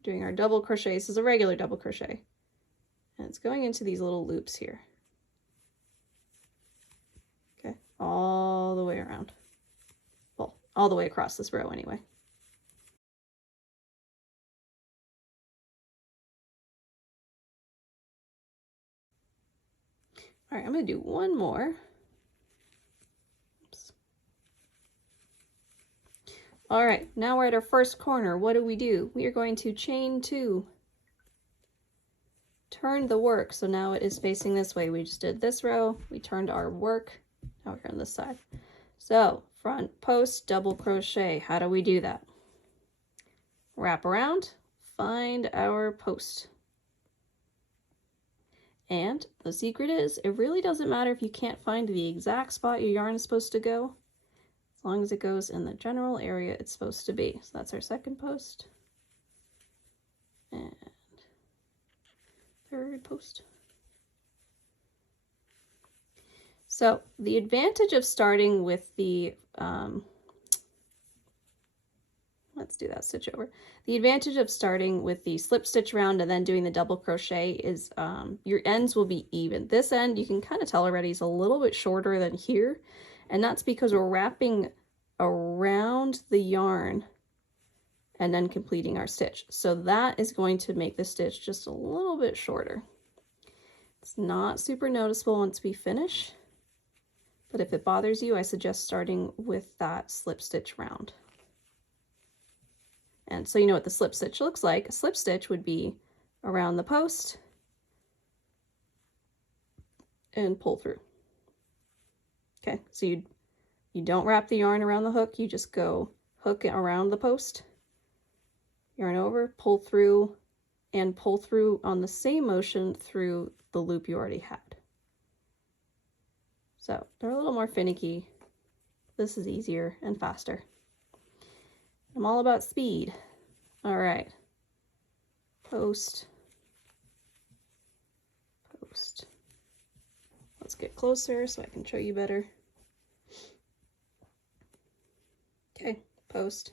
Doing our double crochet. This is a regular double crochet. And it's going into these little loops here. Okay, all the way around. Well, all the way across this row anyway. All right, I'm going to do one more. Oops. All right, now we're at our first corner. What do? We are going to chain two. Turn the work. So now it is facing this way. We just did this row. We turned our work. Now we're on this side. So front post, double crochet. How do we do that? Wrap around, find our post. And the secret is, it really doesn't matter if you can't find the exact spot your yarn is supposed to go, as long as it goes in the general area it's supposed to be. So that's our second post. And third post. So the advantage of starting with the, let's do that stitch over. The advantage of starting with the slip stitch round and then doing the double crochet is your ends will be even. This end, you can kind of tell already, is a little bit shorter than here. And that's because we're wrapping around the yarn and then completing our stitch. So that is going to make the stitch just a little bit shorter. It's not super noticeable once we finish, but if it bothers you, I suggest starting with that slip stitch round. And so you know what the slip stitch looks like. A slip stitch would be around the post and pull through. Okay, so you don't wrap the yarn around the hook, you just go hook it around the post, yarn over, pull through, and pull through on the same motion through the loop you already had. So they're a little more finicky. This is easier and faster. I'm all about speed. All right. Post. Post. Let's get closer so I can show you better. Okay, post.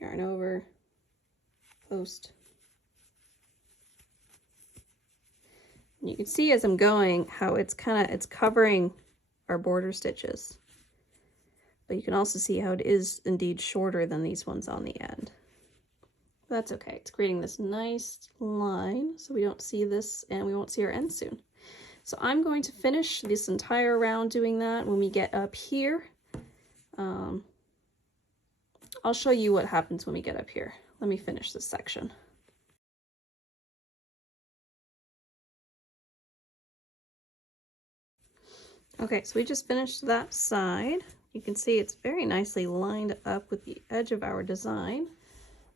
Yarn over. Post. And you can see as I'm going how it's covering our border stitches. But you can also see how it is indeed shorter than these ones on the end. But that's okay. It's creating this nice line so we don't see this and we won't see our end soon. So I'm going to finish this entire round doing that. When we get up here, I'll show you what happens when we get up here. Let me finish this section. Okay, so we just finished that side. You can see it's very nicely lined up with the edge of our design.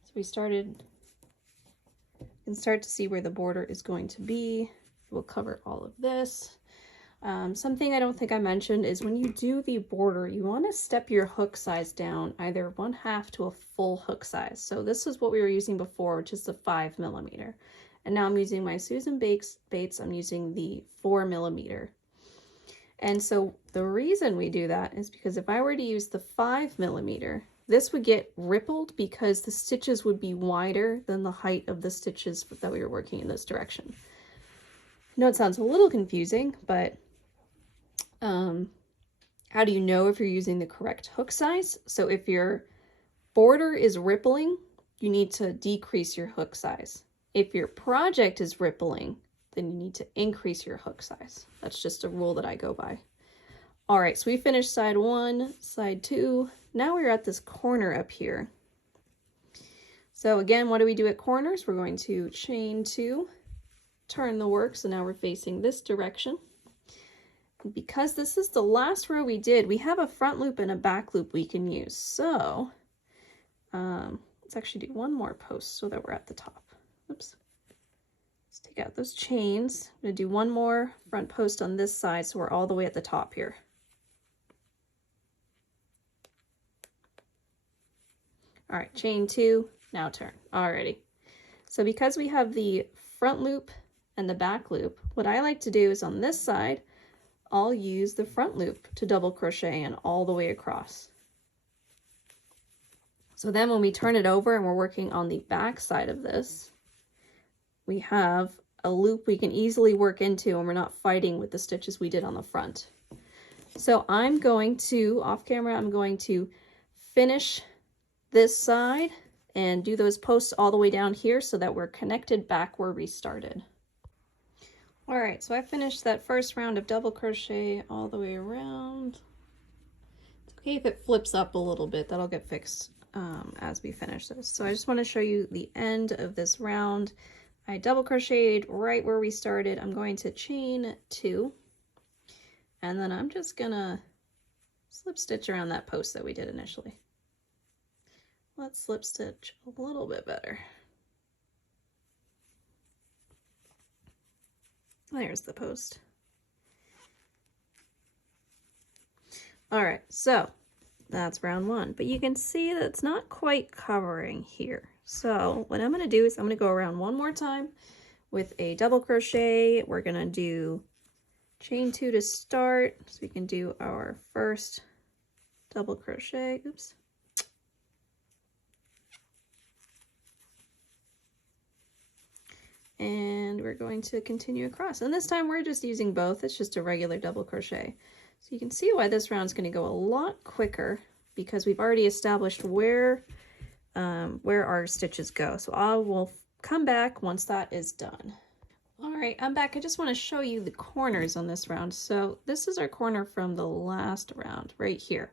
So we started, you can start to see where the border is going to be. We'll cover all of this. Something I don't think I mentioned is when you do the border, you want to step your hook size down either 1/2 to a full hook size. So this is what we were using before, which is the 5mm. And now I'm using my Susan Bates, I'm using the 4mm. And so the reason we do that is because if I were to use the 5mm, this would get rippled because the stitches would be wider than the height of the stitches that we were working in this direction. I know it sounds a little confusing, but how do you know if you're using the correct hook size? So if your border is rippling, you need to decrease your hook size. If your project is rippling, then you need to increase your hook size. That's just a rule that I go by. All right, so we finished side 1, side 2. Now we're at this corner up here. So again, what do we do at corners? We're going to chain 2, turn the work, so now we're facing this direction. And because this is the last row we did, we have a front loop and a back loop we can use. So let's actually do one more post so that we're at the top. Oops. Let's take out those chains. I'm going to do one more front post on this side so we're all the way at the top here. All right, chain 2, now turn. Alrighty. So because we have the front loop and the back loop, what I like to do is on this side, I'll use the front loop to double crochet in all the way across. So then when we turn it over and we're working on the back side of this, we have a loop we can easily work into and we're not fighting with the stitches we did on the front. So I'm going to, off camera, I'm going to finish this side and do those posts all the way down here so that we're connected back where we started. All right, so I finished that first round of double crochet all the way around. It's okay if it flips up a little bit, that'll get fixed as we finish this. So I just want to show you the end of this round. I double crocheted right where we started. I'm going to chain 2, and then I'm just gonna slip stitch around that post that we did initially. Let's slip stitch a little bit better. There's the post. All right, so that's round 1, but you can see that it's not quite covering here. So what I'm going to do is I'm going to go around one more time with a double crochet. We're going to do chain 2 to start, so we can do our first double crochet. Oops. And we're going to continue across. And this time we're just using both. It's just a regular double crochet. So you can see why this round's going to go a lot quicker because we've already established where our stitches go. So I will come back once that is done. All right, I'm back. I just want to show you the corners on this round. So this is our corner from the last round right here.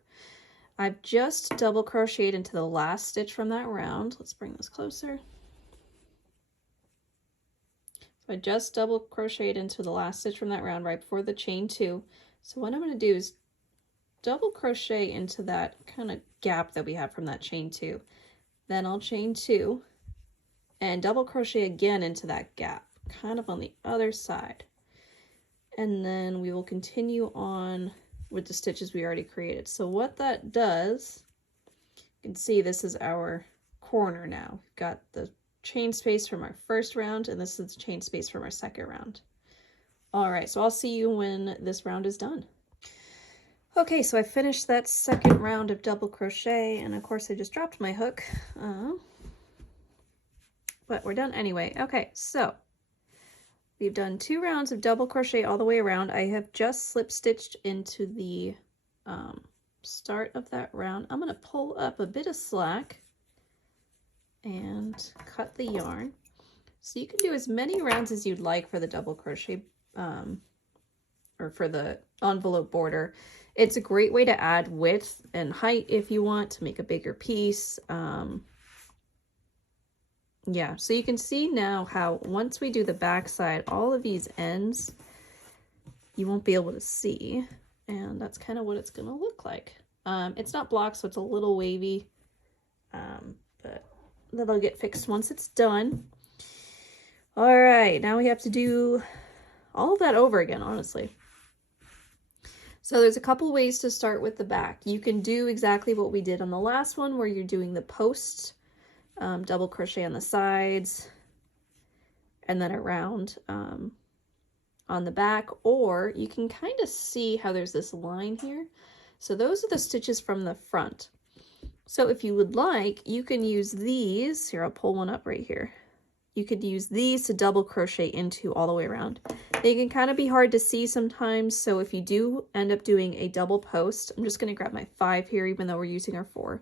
I've just double crocheted into the last stitch from that round. Let's bring this closer. So I just double crocheted into the last stitch from that round right before the chain 2. So what I'm going to do is double crochet into that kind of gap that we have from that chain 2. Then I'll chain 2 and double crochet again into that gap, kind of on the other side. And then we will continue on with the stitches we already created. So what that does, you can see this is our corner now. We've got the chain space from our first round, and this is the chain space from our second round. All right, so I'll see you when this round is done. Okay, so I finished that second round of double crochet, and of course I just dropped my hook, but we're done anyway. Okay, so we've done 2 rounds of double crochet all the way around. I have just slip stitched into the start of that round. I'm going to pull up a bit of slack and cut the yarn. So you can do as many rounds as you'd like for the double crochet or for the envelope border. It's a great way to add width and height if you want to make a bigger piece. Yeah, so you can see now how once we do the back side, all of these ends you won't be able to see, and that's kind of what it's gonna look like. It's not blocked, so it's a little wavy, but that'll get fixed once it's done. All right, now we have to do all of that over again, honestly. So there's a couple ways to start with the back. You can do exactly what we did on the last one, where you're doing the post, double crochet on the sides, and then around on the back, or you can kind of see how there's this line here. So those are the stitches from the front. So if you would like, you can use these. Here, I'll pull one up right here. You could use these to double crochet into all the way around. They can kind of be hard to see sometimes, so if you do end up doing a double post, I'm just going to grab my 5 here, even though we're using our 4.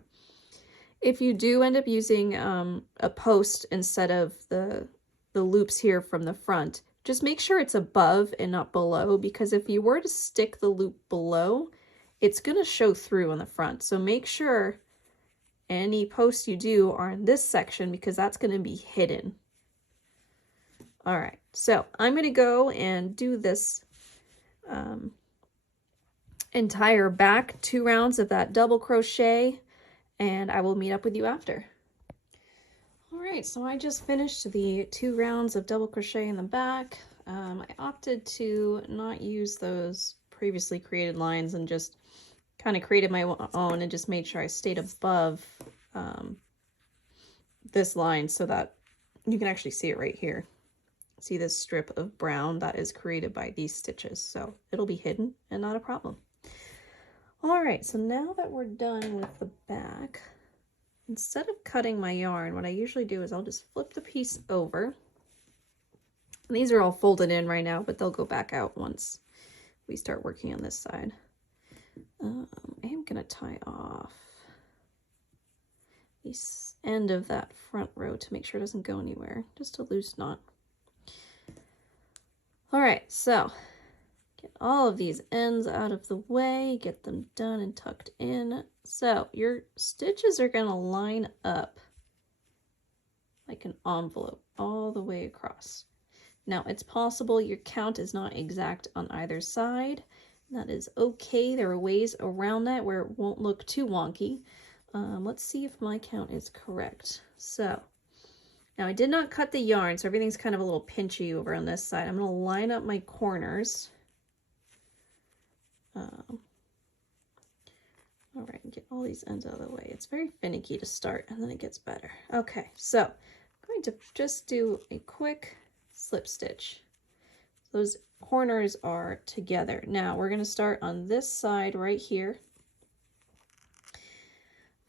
If you do end up using a post instead of the loops here from the front, just make sure it's above and not below, because if you were to stick the loop below, it's going to show through on the front. So make sure any posts you do are in this section, because that's going to be hidden. All right, so I'm going to go and do this entire back 2 rounds of that double crochet, and I will meet up with you after. All right, so I just finished the 2 rounds of double crochet in the back. I opted to not use those previously created lines and just kind of created my own and just made sure I stayed above this line so that you can actually see it right here. See this strip of brown that is created by these stitches, so it'll be hidden and not a problem. All right, so now that we're done with the back, instead of cutting my yarn, what I usually do is I'll just flip the piece over. And these are all folded in right now, but they'll go back out once we start working on this side. I am gonna tie off the end of that front row to make sure it doesn't go anywhere, just a loose knot. All right, so get all of these ends out of the way, get them done and tucked in. So your stitches are going to line up like an envelope all the way across. Now, it's possible your count is not exact on either side. That is okay. There are ways around that where it won't look too wonky. Let's see if my count is correct. So now I did not cut the yarn, so everything's kind of a little pinchy over on this side. I'm going to line up my corners. All right, get all these ends out of the way. It's very finicky to start, and then it gets better. Okay, so I'm going to just do a quick slip stitch. Those corners are together. Now we're going to start on this side right here.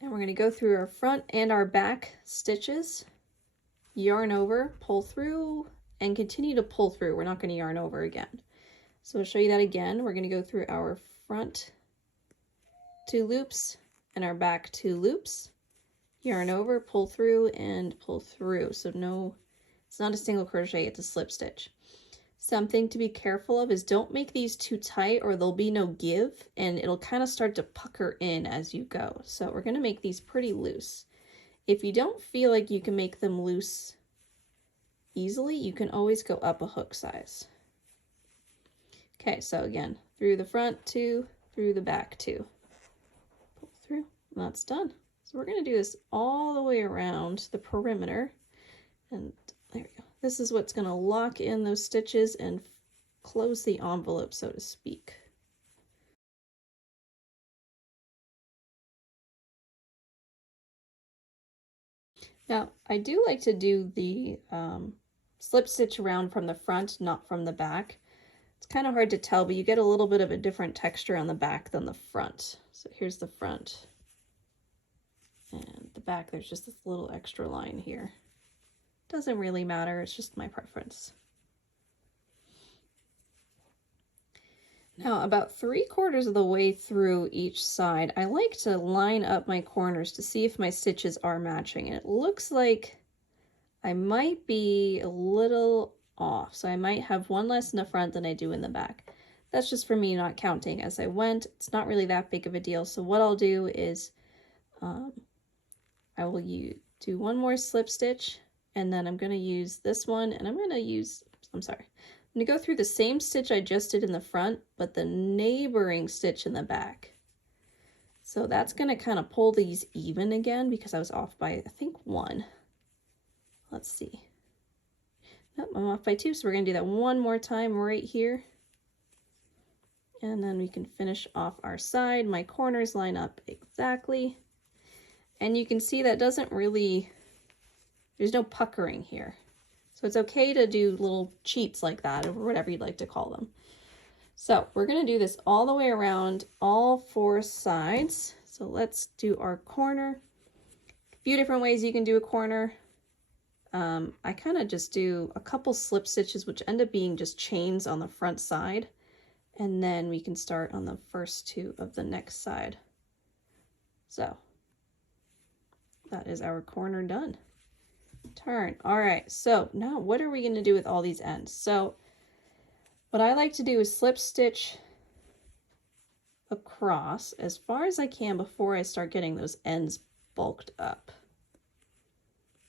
And we're going to go through our front and our back stitches. Yarn over, pull through, and continue to pull through. We're not going to yarn over again. So I'll show you that again. We're going to go through our front 2 loops and our back 2 loops. Yarn over, pull through, and pull through. So no, it's not a single crochet, it's a slip stitch. Something to be careful of is don't make these too tight or there'll be no give, and it'll kind of start to pucker in as you go. So we're going to make these pretty loose. If you don't feel like you can make them loose easily, you can always go up a hook size. Okay, so again, through the front 2, through the back 2. Pull through, and that's done. So we're going to do this all the way around the perimeter. And there we go. This is what's going to lock in those stitches and close the envelope, so to speak. Now, I do like to do the slip stitch around from the front, not from the back. It's kind of hard to tell, but you get a little bit of a different texture on the back than the front. So here's the front. And the back, there's just this little extra line here. Doesn't really matter, it's just my preference. Now, about 3/4 of the way through each side, I like to line up my corners to see if my stitches are matching. And it looks like I might be a little off. So I might have one less in the front than I do in the back. That's just for me not counting as I went. It's not really that big of a deal. So what I'll do is I will do one more slip stitch, and then I'm going to use this one, and I'm going to go through the same stitch I just did in the front, but the neighboring stitch in the back. So that's going to kind of pull these even again because I was off by, I think, 1. let's see. Nope, I'm off by 2, so we're going to do that one more time right here. And then we can finish off our side. My corners line up exactly. And you can see that doesn't really, there's no puckering here. So it's okay to do little cheats like that, or whatever you'd like to call them. So we're going to do this all the way around all 4 sides. So let's do our corner. A few different ways you can do a corner. I kind of just do a couple slip stitches, which end up being just chains on the front side. And then we can start on the first 2 of the next side. So that is our corner done. Turn. All right, so now what are we going to do with all these ends? So what I like to do is slip stitch across as far as I can before I start getting those ends bulked up.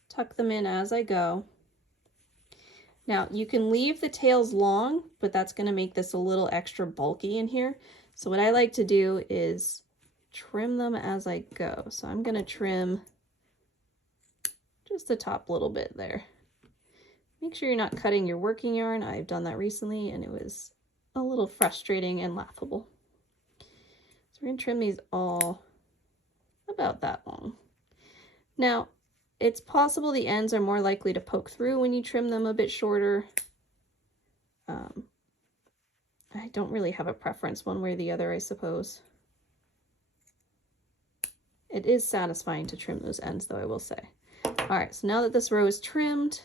Tuck them in as I go. Now you can leave the tails long, but that's going to make this a little extra bulky in here. So what I like to do is trim them as I go. So I'm going to trim just the top little bit there. Make sure you're not cutting your working yarn. I've done that recently and it was a little frustrating and laughable. So we're going to trim these all about that long. Now, it's possible the ends are more likely to poke through when you trim them a bit shorter. I don't really have a preference one way or the other, I suppose. It is satisfying to trim those ends, though, I will say. All right, so now that this row is trimmed,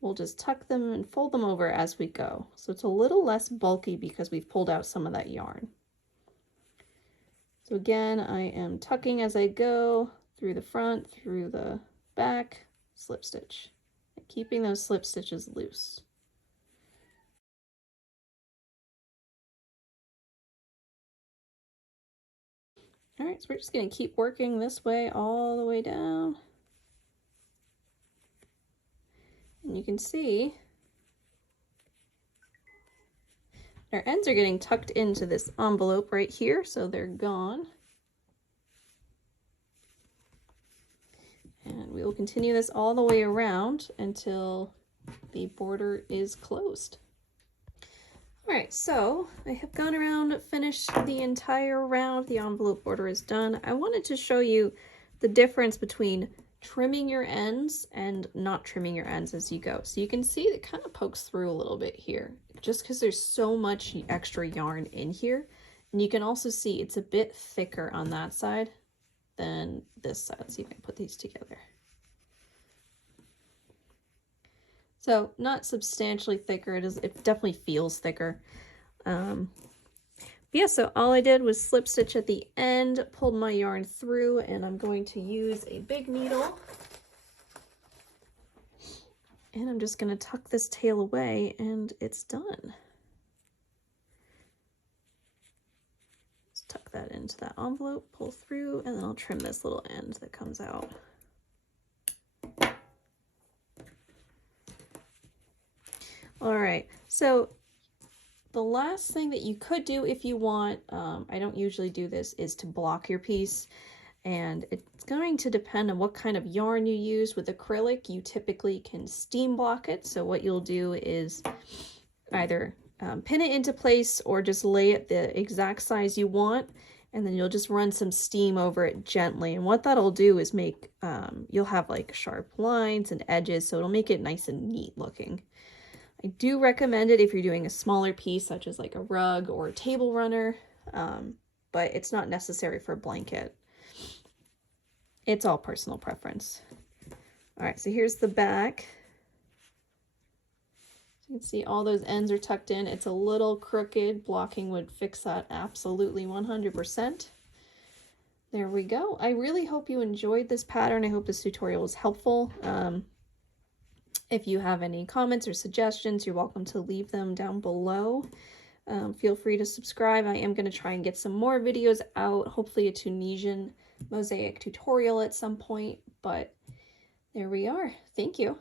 we'll just tuck them and fold them over as we go. So it's a little less bulky because we've pulled out some of that yarn. So again, I am tucking as I go, through the front, through the back, slip stitch, and keeping those slip stitches loose. All right, so we're just going to keep working this way all the way down. And you can see our ends are getting tucked into this envelope right here, so they're gone. And we will continue this all the way around until the border is closed. All right, so I have gone around, finished the entire round. The envelope border is done. I wanted to show you the difference between trimming your ends and not trimming your ends as you go. So you can see it kind of pokes through a little bit here, just because there's so much extra yarn in here. And you can also see it's a bit thicker on that side than this side. Let's see if I can put these together. So not substantially thicker, it definitely feels thicker. Yeah, so all I did was slip stitch at the end, pulled my yarn through, and I'm going to use a big needle. And I'm just going to tuck this tail away and it's done. Just tuck that into that envelope, pull through, and then I'll trim this little end that comes out. All right, so the last thing that you could do if you want, I don't usually do this, is to block your piece. And it's going to depend on what kind of yarn you use. With acrylic, you typically can steam block it. So what you'll do is either pin it into place or just lay it the exact size you want. And then you'll just run some steam over it gently. And what that'll do is make, you'll have like sharp lines and edges. So it'll make it nice and neat looking. I do recommend it if you're doing a smaller piece, such as like a rug or a table runner, but it's not necessary for a blanket. It's all personal preference. All right, so here's the back. You can see all those ends are tucked in. It's a little crooked. Blocking would fix that absolutely 100%. There we go. I really hope you enjoyed this pattern. I hope this tutorial was helpful. If you have any comments or suggestions, you're welcome to leave them down below. Feel free to subscribe. I am going to try and get some more videos out, hopefully a Tunisian mosaic tutorial at some point, but there we are. Thank you.